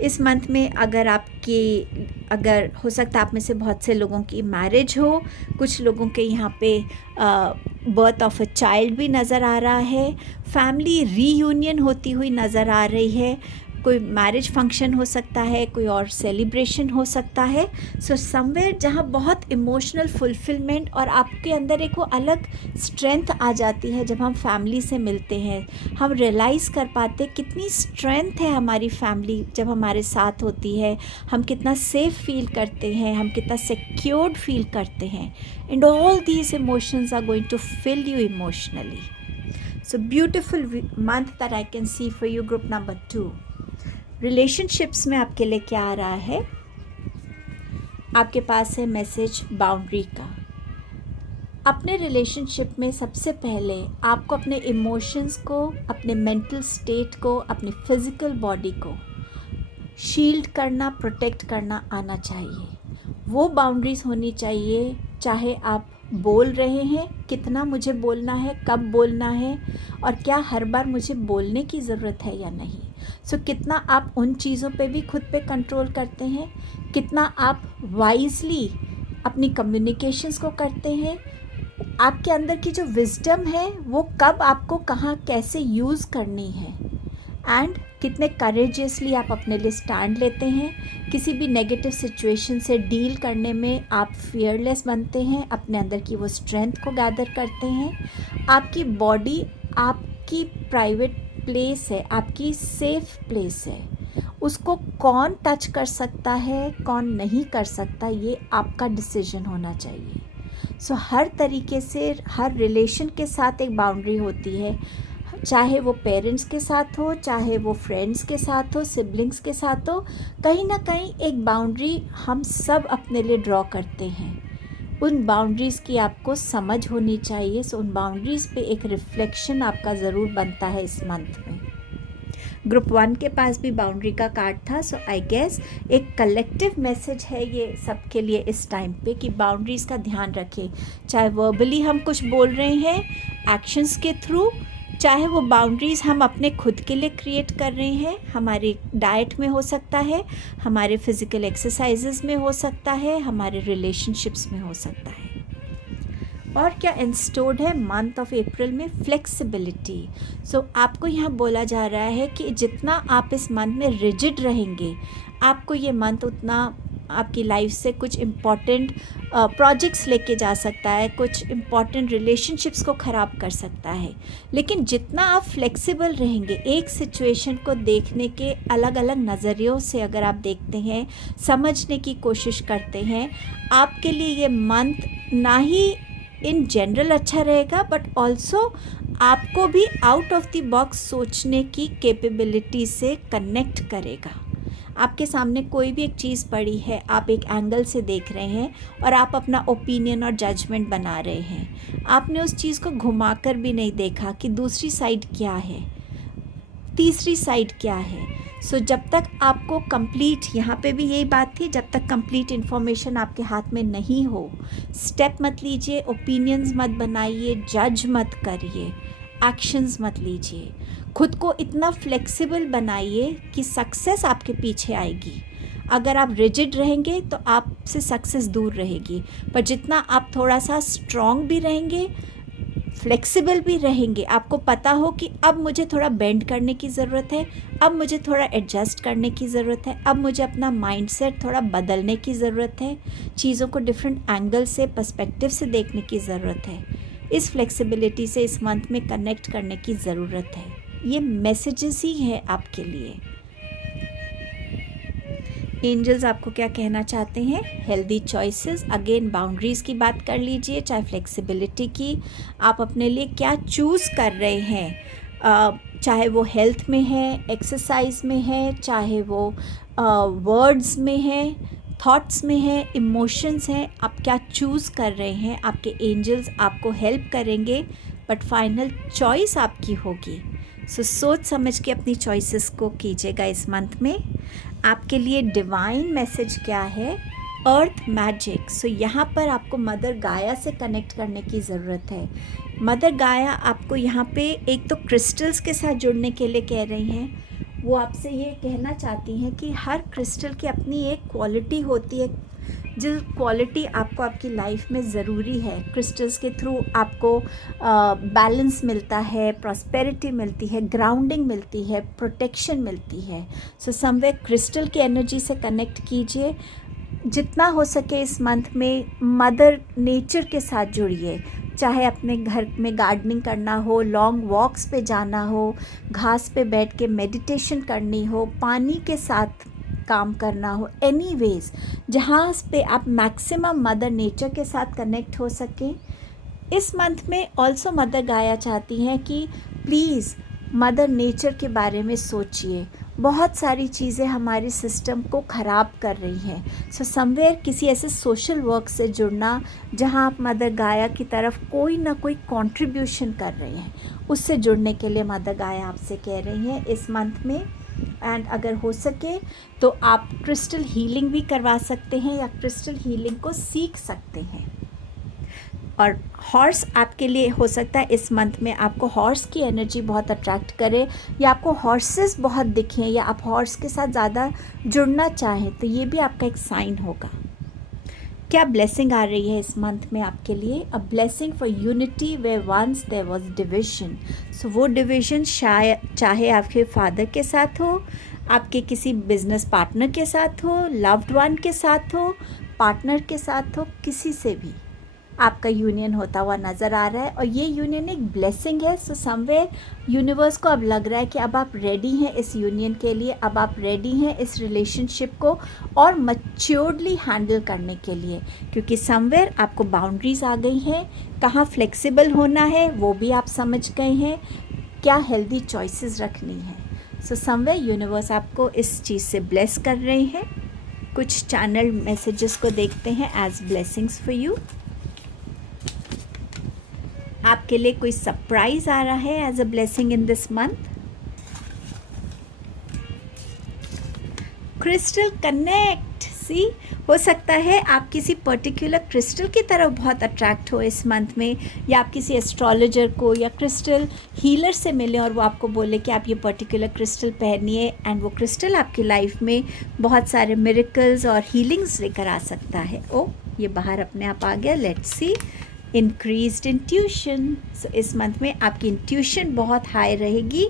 इस मंथ में अगर हो सकता है आप में से बहुत से लोगों की मैरिज हो, कुछ लोगों के यहाँ पे बर्थ ऑफ अ चाइल्ड भी नज़र आ रहा है, फैमिली रीयूनियन होती हुई नज़र आ रही है, कोई मैरिज फंक्शन हो सकता है, कोई और सेलिब्रेशन हो सकता है। सो समवेयर जहाँ बहुत इमोशनल फुलफिलमेंट और आपके अंदर एक वो अलग स्ट्रेंथ आ जाती है। जब हम फैमिली से मिलते हैं हम रियलाइज़ कर पाते कितनी स्ट्रेंथ है हमारी फैमिली जब हमारे साथ होती है, हम कितना सेफ फील करते हैं, हम कितना सिक्योर्ड फील करते हैं, and all these emotions are going to fill you emotionally. So beautiful month that I can see for you, group number 2. Relationships में आपके लिए क्या आ रहा है? आपके पास है मैसेज बाउंड्री का. अपने रिलेशनशिप में सबसे पहले आपको अपने इमोशंस को, अपने मेंटल स्टेट को, अपने फिजिकल बॉडी को शील्ड करना, प्रोटेक्ट करना आना चाहिए. वो बाउंड्रीज होनी चाहिए, चाहे आप बोल रहे हैं, कितना मुझे बोलना है, कब बोलना है, और क्या हर बार मुझे बोलने की ज़रूरत है या नहीं. सो कितना आप उन चीज़ों पे भी खुद पे कंट्रोल करते हैं, कितना आप वाइजली अपनी कम्युनिकेशंस को करते हैं, आपके अंदर की जो विजडम है वो कब आपको कहाँ कैसे यूज़ करनी है, एंड कितने करेजियसली आप अपने लिए स्टैंड लेते हैं, किसी भी नेगेटिव सिचुएशन से डील करने में आप फियरलेस बनते हैं, अपने अंदर की वो स्ट्रेंथ को गैदर करते हैं। आपकी बॉडी आपकी प्राइवेट प्लेस है, आपकी सेफ प्लेस है, उसको कौन टच कर सकता है, कौन नहीं कर सकता, ये आपका डिसीजन होना चाहिए। सो हर तरीके से हर रिलेशन के साथ एक बाउंड्री होती है, चाहे वो पेरेंट्स के साथ हो, चाहे वो फ्रेंड्स के साथ हो, सिबलिंग्स के साथ हो, कहीं ना कहीं एक बाउंड्री हम सब अपने लिए ड्रॉ करते हैं। उन बाउंड्रीज़ की आपको समझ होनी चाहिए। सो उन बाउंड्रीज़ पे एक रिफ्लेक्शन आपका ज़रूर बनता है इस मंथ में। ग्रुप 1 के पास भी बाउंड्री का कार्ड था। सो आई गेस एक कलेक्टिव मैसेज है ये सबके लिए इस टाइम पे कि बाउंड्रीज़ का ध्यान रखें, चाहे वर्बली हम कुछ बोल रहे हैं एक्शंस के थ्रू, चाहे वो बाउंड्रीज़ हम अपने खुद के लिए क्रिएट कर रहे हैं, हमारे डाइट में हो सकता है, हमारे फिज़िकल एक्सरसाइजेस में हो सकता है, हमारे रिलेशनशिप्स में हो सकता है। और क्या इंस्टोर्ड है मंथ ऑफ अप्रैल में? फ्लेक्सिबिलिटी। सो आपको यहाँ बोला जा रहा है कि जितना आप इस मंथ में रिजिड रहेंगे, आपको ये मंथ उतना आपकी लाइफ से कुछ इम्पॉर्टेंट प्रोजेक्ट्स लेके जा सकता है, कुछ इम्पॉर्टेंट रिलेशनशिप्स को ख़राब कर सकता है। लेकिन जितना आप फ्लेक्सिबल रहेंगे, एक सिचुएशन को देखने के अलग अलग नज़रियों से अगर आप देखते हैं, समझने की कोशिश करते हैं, आपके लिए ये मंथ ना ही इन जनरल अच्छा रहेगा बट ऑल्सो आपको भी आउट ऑफ द बॉक्स सोचने की कैपेबिलिटी से कनेक्ट करेगा। आपके सामने कोई भी एक चीज़ पड़ी है, आप एक एंगल से देख रहे हैं और आप अपना ओपिनियन और जजमेंट बना रहे हैं। आपने उस चीज़ को घुमाकर भी नहीं देखा कि दूसरी साइड क्या है, तीसरी साइड क्या है। सो जब तक आपको कंप्लीट, यहाँ पे भी यही बात थी, जब तक कंप्लीट इन्फॉर्मेशन आपके हाथ में नहीं हो, स्टेप मत लीजिए, ओपिनियंस मत बनाइए, जज मत करिए, एक्शंस मत लीजिए। खुद को इतना फ्लेक्सिबल बनाइए कि सक्सेस आपके पीछे आएगी। अगर आप रिजिड रहेंगे तो आपसे सक्सेस दूर रहेगी, पर जितना आप थोड़ा सा स्ट्रॉन्ग भी रहेंगे, फ्लेक्सिबल भी रहेंगे, आपको पता हो कि अब मुझे थोड़ा बेंड करने की ज़रूरत है, अब मुझे थोड़ा एडजस्ट करने की ज़रूरत है, अब मुझे अपना माइंडसेट थोड़ा बदलने की ज़रूरत है, चीज़ों को डिफरेंट एंगल से, पर्सपेक्टिव से देखने की ज़रूरत है। इस फ्लेक्सिबिलिटी से इस मंथ में कनेक्ट करने की ज़रूरत है। ये मैसेजेस ही है आपके लिए। एंजल्स आपको क्या कहना चाहते हैं? हेल्दी चॉइसेस, अगेन बाउंड्रीज़ की बात कर लीजिए, चाहे फ्लेक्सिबिलिटी की, आप अपने लिए क्या चूज़ कर रहे हैं, चाहे वो हेल्थ में है, एक्सरसाइज में है, चाहे वो वर्ड्स में है, थॉट्स में है, इमोशंस हैं, आप क्या चूज़ कर रहे हैं। आपके एंजल्स आपको हेल्प करेंगे, बट फाइनल चॉइस आपकी होगी। सो सोच समझ के अपनी चॉइसेस को कीजिएगा इस मंथ में। आपके लिए डिवाइन मैसेज क्या है? अर्थ मैजिक। सो यहाँ पर आपको मदर गाया से कनेक्ट करने की ज़रूरत है। मदर गाया आपको यहाँ पे एक तो क्रिस्टल्स के साथ जुड़ने के लिए कह रही हैं। वो आपसे ये कहना चाहती हैं कि हर क्रिस्टल की अपनी एक क्वालिटी होती है, जो क्वालिटी आपको आपकी लाइफ में ज़रूरी है। क्रिस्टल्स के थ्रू आपको बैलेंस मिलता है, प्रॉस्पेरिटी मिलती है, ग्राउंडिंग मिलती है, प्रोटेक्शन मिलती है। सो समवेयर क्रिस्टल की एनर्जी से कनेक्ट कीजिए। जितना हो सके इस मंथ में मदर नेचर के साथ जुड़िए, चाहे अपने घर में गार्डनिंग करना हो, लॉन्ग वॉक्स पे जाना हो, घास पे बैठ के मेडिटेशन करनी हो, पानी के साथ काम करना हो, एनीवेज जहाँ पे आप मैक्सिमम मदर नेचर के साथ कनेक्ट हो सकें। इस मंथ में ऑल्सो मदर गाया चाहती हैं कि प्लीज़ मदर नेचर के बारे में सोचिए। बहुत सारी चीज़ें हमारे सिस्टम को ख़राब कर रही हैं। सो समवेयर किसी ऐसे सोशल वर्क से जुड़ना जहां आप मदर गाया की तरफ कोई ना कोई कंट्रीब्यूशन कर रहे हैं, उससे जुड़ने के लिए मदर गाया आपसे कह रही हैं इस मंथ में। एंड अगर हो सके तो आप क्रिस्टल हीलिंग भी करवा सकते हैं या क्रिस्टल हीलिंग को सीख सकते हैं। और हॉर्स आपके लिए हो सकता है इस मंथ में आपको हॉर्स की एनर्जी बहुत अट्रैक्ट करे, या आपको हॉर्सेस बहुत दिखें, या आप हॉर्स के साथ ज़्यादा जुड़ना चाहें, तो ये भी आपका एक साइन होगा। क्या ब्लेसिंग आ रही है इस मंथ में आपके लिए? A blessing for unity where once there was division. So वो डिविजन शायद चाहे आपके फादर के साथ हो, आपके किसी बिजनेस पार्टनर के साथ हो, लव्ड वन के साथ हो, पार्टनर के साथ हो, किसी से भी आपका यूनियन होता हुआ नज़र आ रहा है और ये यूनियन एक ब्लेसिंग है। सो समवेयर यूनिवर्स को अब लग रहा है कि अब आप रेडी हैं इस यूनियन के लिए, अब आप रेडी हैं इस रिलेशनशिप को और मैच्योर्डली हैंडल करने के लिए, क्योंकि समवेयर आपको बाउंड्रीज आ गई हैं, कहाँ फ्लेक्सिबल होना है वो भी आप समझ गए हैं, क्या हेल्दी चॉइसेस रखनी है। सो समवेयर यूनिवर्स आपको इस चीज़ से ब्लेस कर रहे हैं। कुछ चैनल मैसेजेस को देखते हैं एज ब्लेसिंग्स फॉर यू। आपके लिए कोई सरप्राइज आ रहा है as a blessing in this month. Crystal connect, see हो सकता है आप किसी पर्टिकुलर क्रिस्टल की तरफ बहुत अट्रैक्ट हो इस मंथ में, या आप किसी एस्ट्रोलॉजर को या क्रिस्टल हीलर से मिले और वो आपको बोले कि आप ये पर्टिकुलर क्रिस्टल पहनिए, एंड वो क्रिस्टल आपकी लाइफ में बहुत सारे मिरेकल्स और हीलिंग्स लेकर आ सकता है। ओ, ये बाहर अपने आप आ गया। Let's see. Increased intuition. So इस मंथ में आपकी इंट्यूशन बहुत हाई रहेगी,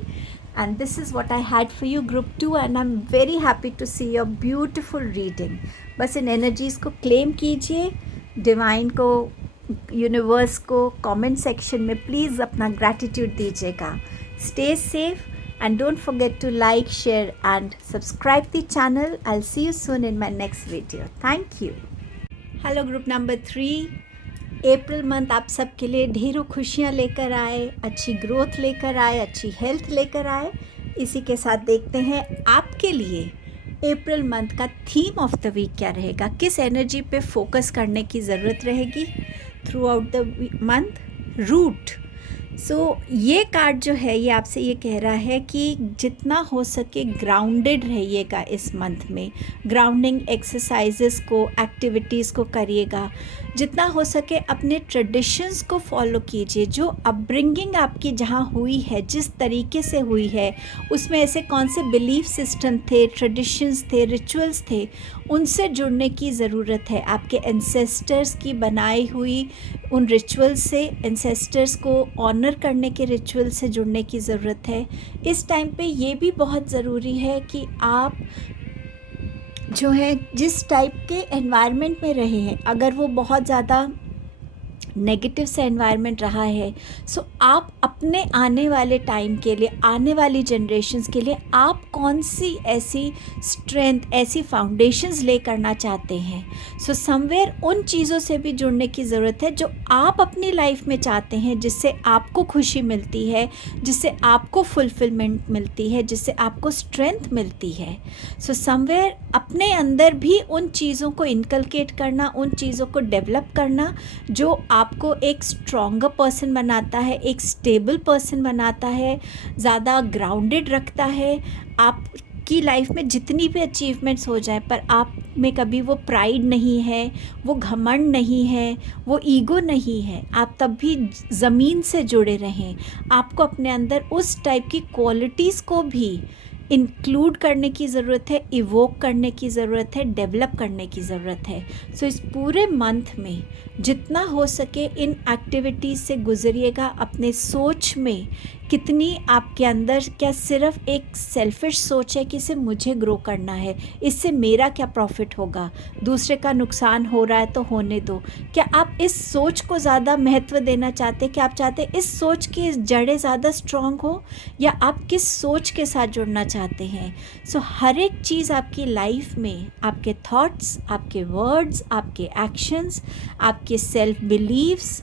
and this is what I had for you group 2, and I am very happy to see your beautiful reading. बस इन एनर्जीज़ को क्लेम कीजिए, डिवाइन को, यूनिवर्स को कमेंट सेक्शन में प्लीज़ अपना ग्रैटिट्यूड दीजिएगा। Stay safe and don't forget to like, share and subscribe the channel. I'll see you soon in my next video. Thank you. Hello group number 3. April month आप सबके लिए ढेरों खुशियाँ लेकर आए, अच्छी ग्रोथ लेकर आए, अच्छी हेल्थ लेकर आए। इसी के साथ देखते हैं आपके लिए अप्रैल मंथ का थीम ऑफ द वीक क्या रहेगा, किस एनर्जी पे फोकस करने की ज़रूरत रहेगी throughout the month. Root. So ये कार्ड जो है ये आपसे ये कह रहा है कि जितना हो सके ग्राउंडेड रहिएगा इस मंथ में, ग्राउंडिंग एक्सरसाइजेस को, एक्टिविटीज़ को करिएगा, जितना हो सके अपने ट्रेडिशंस को फॉलो कीजिए। जो अपब्रिंगिंग आपकी जहाँ हुई है, जिस तरीके से हुई है, उसमें ऐसे कौन से बिलीफ सिस्टम थे, ट्रेडिशंस थे, रिचुअल्स थे, उनसे जुड़ने की ज़रूरत है। आपके एंसेस्टर्स की बनाई हुई उन रिचुअल्स से, एंसेस्टर्स को ऑनर करने के रिचुअल से जुड़ने की ज़रूरत है। इस टाइम पे ये भी बहुत ज़रूरी है कि आप जो है जिस टाइप के एनवायरनमेंट में रहे हैं, अगर वो बहुत ज़्यादा नेगेटिव से एनवायरनमेंट रहा है, सो आप अपने आने वाले टाइम के लिए, आने वाली जनरेशन्स के लिए आप कौन सी ऐसी स्ट्रेंथ, ऐसी फाउंडेशंस ले करना चाहते हैं। सो समवेयर उन चीज़ों से भी जुड़ने की ज़रूरत है जो आप अपनी लाइफ में चाहते हैं, जिससे आपको खुशी मिलती है, जिससे आपको फुलफिलमेंट मिलती है, जिससे आपको स्ट्रेंथ मिलती है। सो समवेयर अपने अंदर भी उन चीज़ों को इनकलकेट करना, उन चीज़ों को डेवलप करना जो आपको एक स्ट्रॉन्गर पर्सन बनाता है, एक स्टेबल पर्सन बनाता है, ज़्यादा ग्राउंडेड रखता है। आपकी लाइफ में जितनी भी अचीवमेंट्स हो जाए, पर आप में कभी वो प्राइड नहीं है, वो घमंड नहीं है, वो ईगो नहीं है। आप तब भी ज़मीन से जुड़े रहें। आपको अपने अंदर उस टाइप की क्वालिटीज़ को भी इंक्लूड करने की ज़रूरत है, इवोक करने की ज़रूरत है, डेवलप करने की ज़रूरत है। सो इस पूरे मंथ में जितना हो सके इन एक्टिविटीज़ से गुजरिएगा। अपने सोच में कितनी आपके अंदर, क्या सिर्फ एक सेल्फिश सोच है कि सिर्फ मुझे ग्रो करना है, इससे मेरा क्या प्रॉफिट होगा, दूसरे का नुकसान हो रहा है तो होने दो। क्या आप इस सोच को ज़्यादा महत्व देना चाहते हैं? क्या आप चाहते हैं इस सोच की जड़ें ज़्यादा स्ट्रॉन्ग हो, या आप किस सोच के साथ जुड़ना चाहते हैं? सो हर एक चीज़ आपकी लाइफ में, आपके थॉट्स, आपके वर्ड्स, आपके एक्शंस, आपके सेल्फ बिलीव्स,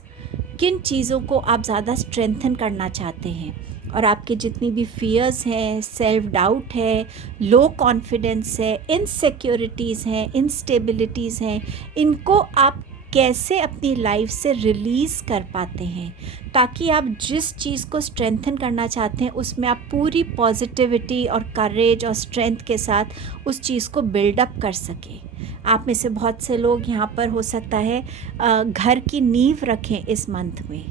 किन चीज़ों को आप ज़्यादा स्ट्रेंथन करना चाहते हैं, और आपके जितनी भी फियर्स हैं, सेल्फ डाउट है, लो कॉन्फिडेंस है, इनसिक्योरिटीज़ हैं, इंस्टेबिलिटीज़ हैं, इनको आप कैसे अपनी लाइफ से रिलीज़ कर पाते हैं, ताकि आप जिस चीज़ को स्ट्रेंथन करना चाहते हैं उसमें आप पूरी पॉजिटिविटी और करेज और स्ट्रेंथ के साथ उस चीज़ को बिल्डअप कर सकें। आप में से बहुत से लोग यहाँ पर हो सकता है घर की नींव रखें इस मंथ में।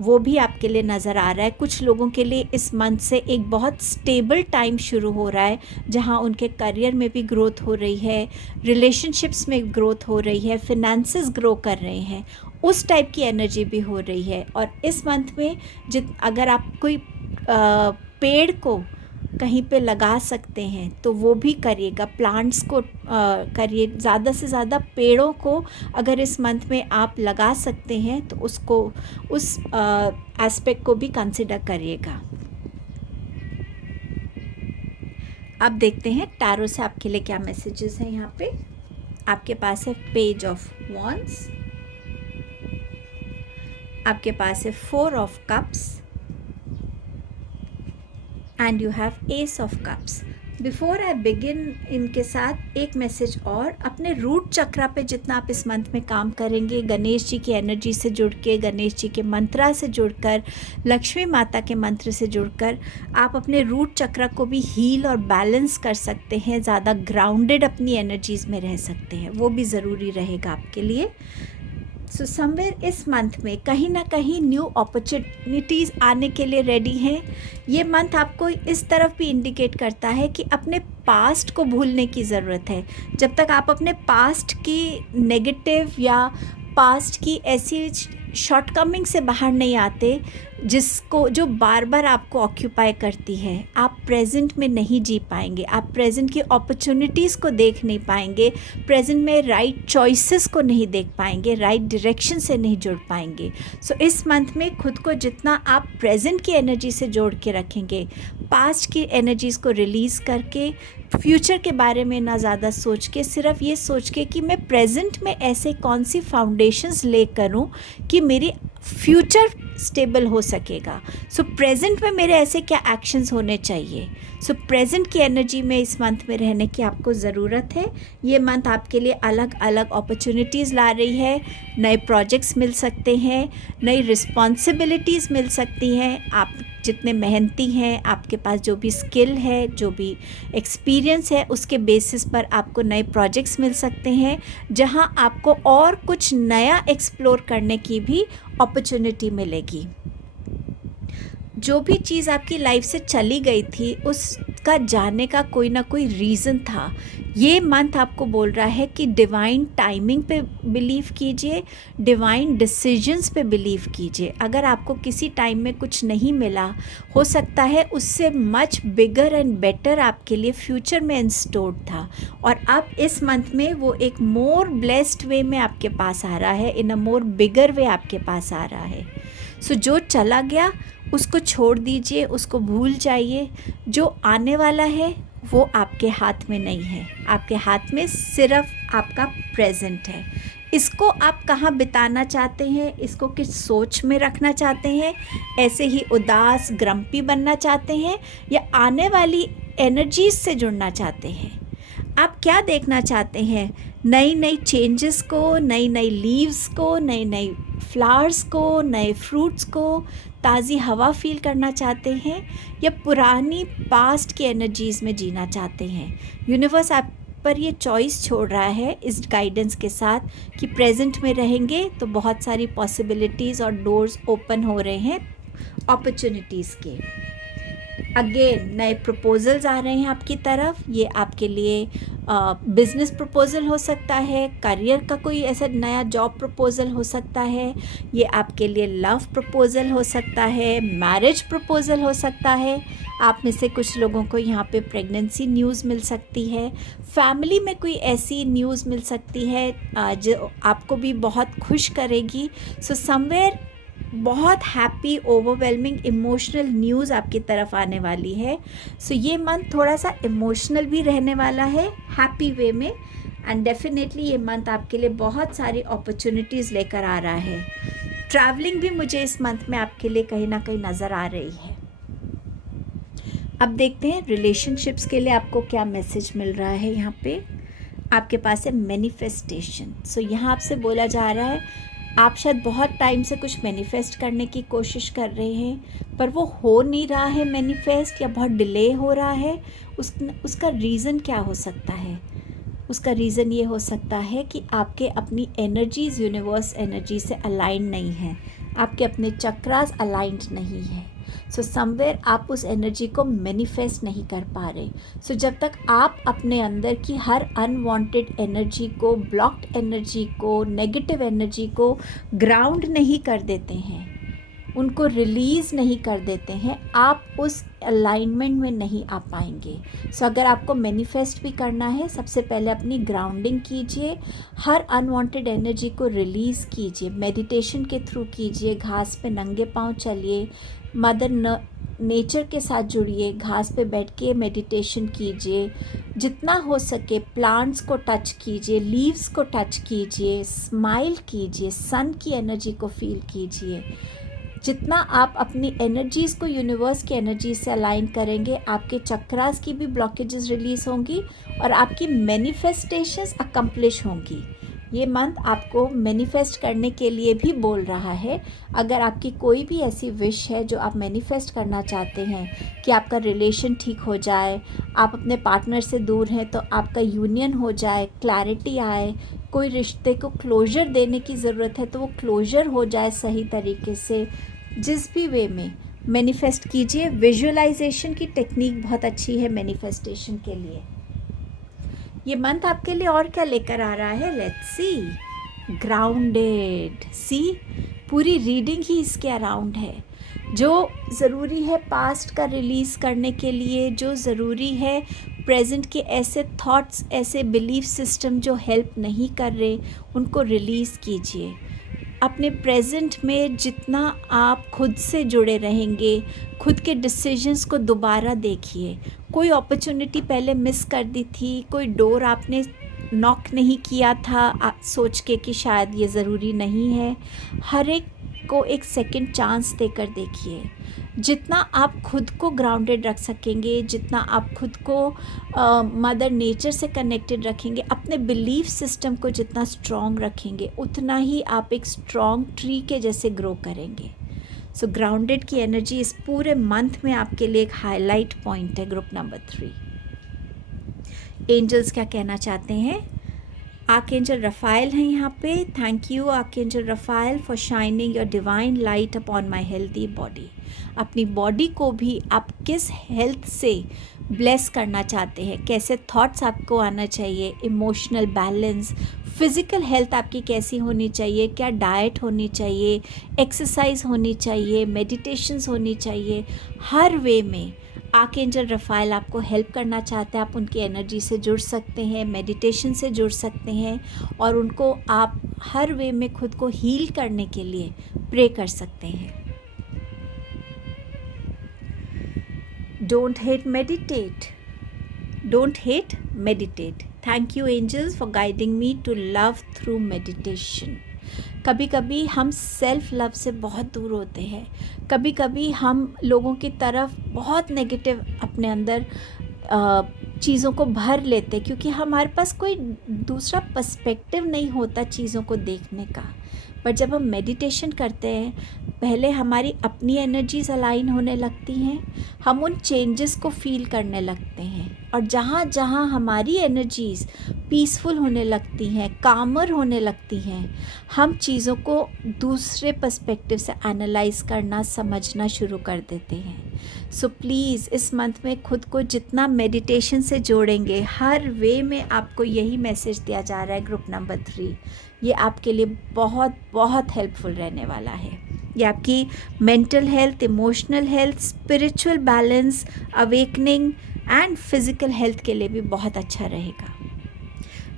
वो भी आपके लिए नज़र आ रहा है। कुछ लोगों के लिए इस मंथ से एक बहुत स्टेबल टाइम शुरू हो रहा है, जहाँ उनके करियर में भी ग्रोथ हो रही है, रिलेशनशिप्स में ग्रोथ हो रही है, फिनेंसेस ग्रो कर रहे हैं, उस टाइप की एनर्जी भी हो रही है। और इस मंथ में अगर आप कोई पेड़ को कहीं पे लगा सकते हैं तो वो भी करिएगा, प्लांट्स को करिए। ज़्यादा से ज़्यादा पेड़ों को अगर इस मंथ में आप लगा सकते हैं तो उसको, उस एस्पेक्ट को भी कंसिडर करिएगा। अब देखते हैं टैरो से आपके लिए क्या मैसेजेस हैं। यहाँ पे आपके पास है पेज ऑफ वॉन्ड्स, आपके पास है 4 of cups and you have S of cups. Before I begin इनके साथ एक मैसेज और, अपने रूट चक्रा पे जितना आप इस मंथ में काम करेंगे, गणेश जी की एनर्जी से जुड़ के, गणेश जी के मंत्रा से जुड़कर, लक्ष्मी माता के मंत्र से जुड़कर आप अपने रूट चक्रा को भी हील और बैलेंस कर सकते हैं, ज़्यादा ग्राउंडेड अपनी एनर्जीज़ में रह सकते हैं, वो भी ज़रूरी रहेगा आपके लिए। सो समवेयर इस मंथ में कहीं ना कहीं न्यू अपॉर्चुनिटीज़ आने के लिए रेडी हैं। ये मंथ आपको इस तरफ भी इंडिकेट करता है कि अपने पास्ट को भूलने की ज़रूरत है। जब तक आप अपने पास्ट की नेगेटिव या पास्ट की ऐसी शॉर्टकमिंग से बाहर नहीं आते जो बार बार आपको ऑक्यूपाई करती है, आप प्रेजेंट में नहीं जी पाएंगे, आप प्रेजेंट की अपॉर्चुनिटीज़ को देख नहीं पाएंगे, प्रेजेंट में राइट चॉइसेस को नहीं देख पाएंगे, राइट डायरेक्शन से नहीं जुड़ पाएंगे। सो इस मंथ में खुद को जितना आप प्रेजेंट की एनर्जी से जोड़ के रखेंगे, पास्ट की एनर्जीज़ को रिलीज़ करके, फ्यूचर के बारे में ना ज़्यादा सोच के, सिर्फ ये सोच के कि मैं प्रेजेंट में ऐसे कौन सी फाउंडेशंस ले करूँ कि मेरी फ्यूचर स्टेबल हो सकेगा। सो प्रेजेंट में मेरे ऐसे क्या एक्शंस होने चाहिए। सो प्रेजेंट की एनर्जी में इस मंथ में रहने की आपको ज़रूरत है। ये मंथ आपके लिए अलग अलग अपॉर्चुनिटीज़ ला रही है, नए प्रोजेक्ट्स मिल सकते हैं, नई रिस्पॉन्सिबिलिटीज़ मिल सकती हैं। आप जितने मेहनती हैं, आपके पास जो भी स्किल है, जो भी एक्सपीरियंस है, उसके बेसिस पर आपको नए प्रोजेक्ट्स मिल सकते हैं, जहां आपको और कुछ नया एक्सप्लोर करने की भी अपॉर्चुनिटी मिलेगी। जो भी चीज़ आपकी लाइफ से चली गई थी, उसका जाने का कोई ना कोई रीज़न था। ये मंथ आपको बोल रहा है कि डिवाइन टाइमिंग पे बिलीव कीजिए, डिवाइन डिसीजंस पे बिलीव कीजिए। अगर आपको किसी टाइम में कुछ नहीं मिला, हो सकता है उससे मच बिगर एंड बेटर आपके लिए फ्यूचर में इंस्टोर्ड था, और अब इस मंथ में वो एक मोर ब्लेस्ड वे में आपके पास आ रहा है, इन अ मोर बिगर वे आपके पास आ रहा है। सो जो चला गया उसको छोड़ दीजिए, उसको भूल जाइए। जो आने वाला है वो आपके हाथ में नहीं है, आपके हाथ में सिर्फ आपका प्रेजेंट है। इसको आप कहाँ बिताना चाहते हैं, इसको किस सोच में रखना चाहते हैं, ऐसे ही उदास ग्रम्पी बनना चाहते हैं, या आने वाली एनर्जीज से जुड़ना चाहते हैं। आप क्या देखना चाहते हैं, नई नई चेंजेस को, नई नई लीव्स को, नई नई फ्लावर्स को, नए फ्रूट्स को, ताज़ी हवा फील करना चाहते हैं, या पुरानी पास्ट की एनर्जीज़ में जीना चाहते हैं। यूनिवर्स आप पर ये चॉइस छोड़ रहा है इस गाइडेंस के साथ कि प्रेजेंट में रहेंगे तो बहुत सारी पॉसिबिलिटीज़ और डोर्स ओपन हो रहे हैं अपॉर्चुनिटीज़ के। अगेन नए प्रपोजल्स आ रहे हैं आपकी तरफ। ये आपके लिए बिज़नेस प्रपोज़ल हो सकता है, करियर का कोई ऐसा नया जॉब प्रपोज़ल हो सकता है, ये आपके लिए लव प्रपोज़ल हो सकता है, मैरिज प्रपोज़ल हो सकता है। आप में से कुछ लोगों को यहाँ पे प्रेगनेंसी न्यूज़ मिल सकती है, फैमिली में कोई ऐसी न्यूज़ मिल सकती है जो आपको भी बहुत खुश करेगी। सो समवेयर बहुत हैप्पी, ओवरवेलमिंग, इमोशनल न्यूज़ आपकी तरफ आने वाली है। सो ये मंथ थोड़ा सा इमोशनल भी रहने वाला है, हैप्पी वे में, एंड डेफिनेटली ये मंथ आपके लिए बहुत सारी अपॉर्चुनिटीज़ लेकर आ रहा है। ट्रैवलिंग भी मुझे इस मंथ में आपके लिए कहीं ना कहीं नज़र आ रही है। अब देखते हैं रिलेशनशिप्स के लिए आपको क्या मैसेज मिल रहा है। यहाँ पे आपके पास है मैनिफेस्टेशन। सो यहाँ आपसे बोला जा रहा है आप शायद बहुत टाइम से कुछ मैनिफेस्ट करने की कोशिश कर रहे हैं, पर वो हो नहीं रहा है मैनिफेस्ट, या बहुत डिले हो रहा है। उसका रीज़न क्या हो सकता है? उसका रीज़न ये हो सकता है कि आपके अपनी एनर्जीज़ यूनिवर्स एनर्जी से अलाइन नहीं है। आपके अपने चक्रास अलाइंड नहीं है। सो समवेयर आप उस एनर्जी को मैनिफेस्ट नहीं कर पा रहे। सो जब तक आप अपने अंदर की हर अनवांटेड एनर्जी को, ब्लॉक्ड एनर्जी को, नेगेटिव एनर्जी को ग्राउंड नहीं कर देते हैं, उनको रिलीज़ नहीं कर देते हैं, आप उस अलाइनमेंट में नहीं आ पाएंगे। सो अगर आपको मैनिफेस्ट भी करना है, सबसे पहले अपनी ग्राउंडिंग कीजिए, हर अनवांटेड एनर्जी को रिलीज़ कीजिए, मेडिटेशन के थ्रू कीजिए, घास पे नंगे पांव चलिए, मदर नेचर के साथ जुड़िए, घास पे बैठ के मेडिटेशन कीजिए, जितना हो सके प्लांट्स को टच कीजिए, लीव्स को टच कीजिए, स्माइल कीजिए, सन की एनर्जी को फील कीजिए। जितना आप अपनी एनर्जीज़ को यूनिवर्स की एनर्जी से अलाइन करेंगे, आपके चक्रास की भी ब्लॉकेजेस रिलीज़ होंगी और आपकी मैनिफेस्टेशंस अकम्प्लिश होंगी। ये मंत्र आपको मैनिफेस्ट करने के लिए भी बोल रहा है। अगर आपकी कोई भी ऐसी विश है जो आप मैनिफेस्ट करना चाहते हैं कि आपका रिलेशन ठीक हो जाए, आप अपने पार्टनर से दूर हैं तो आपका यूनियन हो जाए, क्लैरिटी आए, कोई रिश्ते को क्लोजर देने की ज़रूरत है तो वो क्लोजर हो जाए सही तरीके से, जिस भी वे में मैनिफेस्ट कीजिए। विजुअलाइजेशन की टेक्निक बहुत अच्छी है मैनिफेस्टेशन के लिए। ये मंथ आपके लिए और क्या लेकर आ रहा है, लेट्स सी। ग्राउंडेड, सी पूरी रीडिंग ही इसके अराउंड है। जो ज़रूरी है पास्ट का रिलीज़ करने के लिए, जो ज़रूरी है प्रेजेंट के ऐसे थॉट्स, ऐसे बिलीफ सिस्टम जो हेल्प नहीं कर रहे, उनको रिलीज़ कीजिए। अपने प्रेजेंट में जितना आप खुद से जुड़े रहेंगे, खुद के डिसीजंस को दोबारा देखिए। कोई अपॉर्चुनिटी पहले मिस कर दी थी, कोई डोर आपने नॉक नहीं किया था सोच के कि शायद ये ज़रूरी नहीं है, हर एक को एक सेकंड चांस देकर देखिए। जितना आप खुद को ग्राउंडेड रख सकेंगे, जितना आप खुद को मदर नेचर से कनेक्टेड रखेंगे, अपने बिलीफ सिस्टम को जितना स्ट्रॉन्ग रखेंगे, उतना ही आप एक स्ट्रॉन्ग ट्री के जैसे ग्रो करेंगे। सो ग्राउंडेड की एनर्जी इस पूरे मंथ में आपके लिए एक हाईलाइट पॉइंट है। ग्रुप नंबर 3, एंजल्स क्या कहना चाहते हैं? आर्कएंजल रफाइल हैं यहाँ पे। Thank you archangel Rafale for shining your divine light upon my healthy body. अपनी बॉडी को भी आप किस हेल्थ से ब्लेस करना चाहते हैं, कैसे थॉट्स आपको आना चाहिए, इमोशनल बैलेंस, फिज़िकल हेल्थ आपकी कैसी होनी चाहिए, क्या डाइट होनी चाहिए, एक्सरसाइज होनी चाहिए, मेडिटेशंस होनी चाहिए, हर वे में आर्कएंजल रफाइल आपको हेल्प करना चाहते हैं। आप उनकी एनर्जी से जुड़ सकते हैं, मेडिटेशन से जुड़ सकते हैं और उनको आप हर वे में खुद को हील करने के लिए प्रे कर सकते हैं। Don't hate, meditate. Don't hate, meditate. Thank you angels for guiding me to love through meditation. कभी कभी हम सेल्फ लव से बहुत दूर होते हैं, कभी कभी हम लोगों की तरफ बहुत नेगेटिव अपने अंदर चीज़ों को भर लेते क्योंकि हमारे पास कोई दूसरा पर्सपेक्टिव नहीं होता चीज़ों को देखने का। पर जब हम मेडिटेशन करते हैं, पहले हमारी अपनी एनर्जीज अलाइन होने लगती हैं, हम उन चेंजेस को फील करने लगते हैं और जहाँ जहाँ हमारी एनर्जीज पीसफुल होने लगती हैं, कामर होने लगती हैं, हम चीज़ों को दूसरे पर्सपेक्टिव से एनालाइज करना, समझना शुरू कर देते हैं। सो प्लीज़ इस मंथ में खुद को जितना मेडिटेशन से जोड़ेंगे, हर वे में आपको यही मैसेज दिया जा रहा है। ग्रुप नंबर 3, ये आपके लिए बहुत बहुत हेल्पफुल रहने वाला है। ये आपकी mental health, emotional health, spiritual balance, awakening and physical health के लिए भी बहुत अच्छा रहेगा।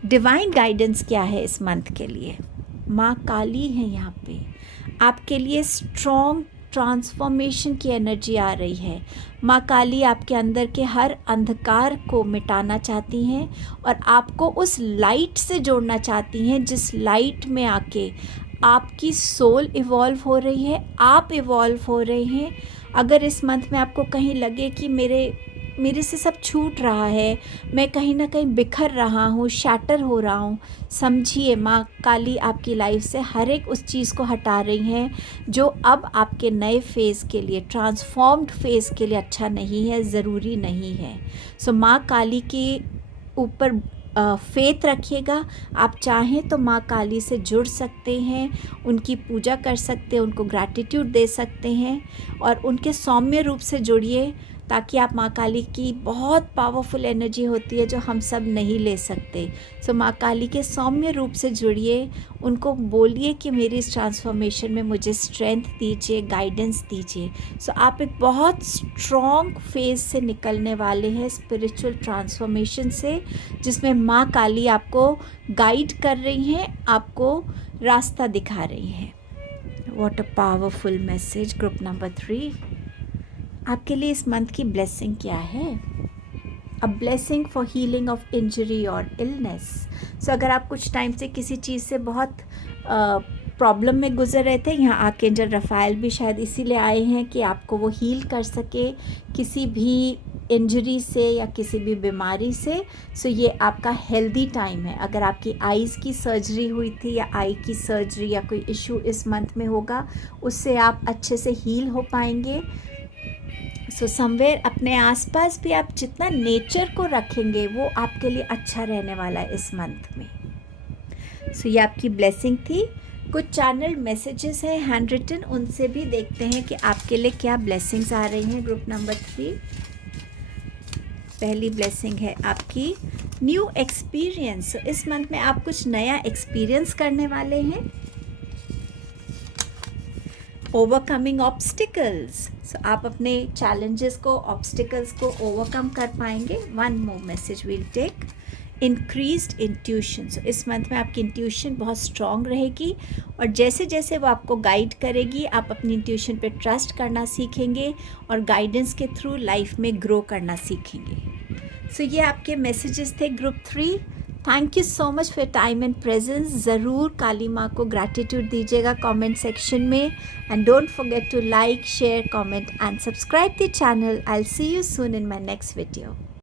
डिवाइन गाइडेंस क्या है इस मंथ के लिए? माँ काली है यहाँ पे, आपके लिए स्ट्रॉन्ग ट्रांसफॉर्मेशन की एनर्जी आ रही है। माँ काली आपके अंदर के हर अंधकार को मिटाना चाहती हैं और आपको उस लाइट से जोड़ना चाहती हैं जिस लाइट में आके आपकी सोल इवॉल्व हो रही है, आप इवॉल्व हो रहे हैं। अगर इस मंथ में आपको कहीं लगे कि मेरे से सब छूट रहा है, मैं कहीं ना कहीं बिखर रहा हूँ, शैटर हो रहा हूँ, समझिए माँ काली आपकी लाइफ से हर एक उस चीज़ को हटा रही हैं जो अब आपके नए फेज़ के लिए, ट्रांसफॉर्म्ड फेज़ के लिए अच्छा नहीं है, ज़रूरी नहीं है। सो माँ काली के ऊपर फेथ रखिएगा। आप चाहें तो माँ काली से जुड़ सकते हैं, उनकी पूजा कर सकते हैं, उनको ग्रैटिट्यूड दे सकते हैं और उनके सौम्य रूप से जुड़िए, ताकि आप माँ काली की बहुत पावरफुल एनर्जी होती है जो हम सब नहीं ले सकते। सो माँ काली के सौम्य रूप से जुड़िए, उनको बोलिए कि मेरी इस ट्रांसफॉर्मेशन में मुझे स्ट्रेंथ दीजिए, गाइडेंस दीजिए। सो आप एक बहुत स्ट्रॉन्ग फेज से निकलने वाले हैं स्पिरिचुअल ट्रांसफॉर्मेशन से, जिसमें माँ काली आपको गाइड कर रही हैं, आपको रास्ता दिखा रही हैं। What a powerful message. Group number 3, आपके लिए इस मंथ की ब्लेसिंग क्या है? अ blessing for healing of injury और इलनेस। सो अगर आप कुछ टाइम से किसी चीज़ से बहुत प्रॉब्लम में गुजर रहे थे, यहाँ आर्कएंजल रफाएल भी शायद इसीलिए आए हैं कि आपको वो हील कर सके किसी भी इंजरी से या किसी भी बीमारी से। सो ये आपका हेल्दी टाइम है। अगर आपकी आईज़ की सर्जरी हुई थी या आई की सर्जरी या कोई इशू इस मंथ में होगा, उससे आप अच्छे से हील हो पाएंगे। सो समवेयर अपने आसपास भी आप जितना नेचर को रखेंगे वो आपके लिए अच्छा रहने वाला है इस मंथ में। सो ये आपकी ब्लेसिंग थी। कुछ चैनल मैसेजेस हैं हैंड रिटन, उनसे भी देखते हैं कि आपके लिए क्या ब्लेसिंग्स आ रही हैं। ग्रुप नंबर 3, पहली ब्लेसिंग है आपकी न्यू एक्सपीरियंस। इस मंथ में आप कुछ नया एक्सपीरियंस करने वाले हैं। ओवरकमिंग ऑब्स्टिकल्स, सो आप अपने चैलेंजेस को, ऑब्स्टिकल्स को ओवरकम कर पाएंगे। One more message will take, increased intuition. So इस मंथ में आपकी इंट्यूशन बहुत स्ट्रॉन्ग रहेगी और जैसे जैसे वो आपको गाइड करेगी, आप अपनी इंट्यूशन पे ट्रस्ट करना सीखेंगे और गाइडेंस के थ्रू लाइफ में ग्रो करना सीखेंगे। सो ये आपके मैसेजेस थे group 3। Thank you so much for time and presence. ज़रूर काली माँ को ग्रैटिट्यूड दीजिएगा कमेंट सेक्शन में, and don't forget to like, share, comment and subscribe the channel. I will see you soon in my next video.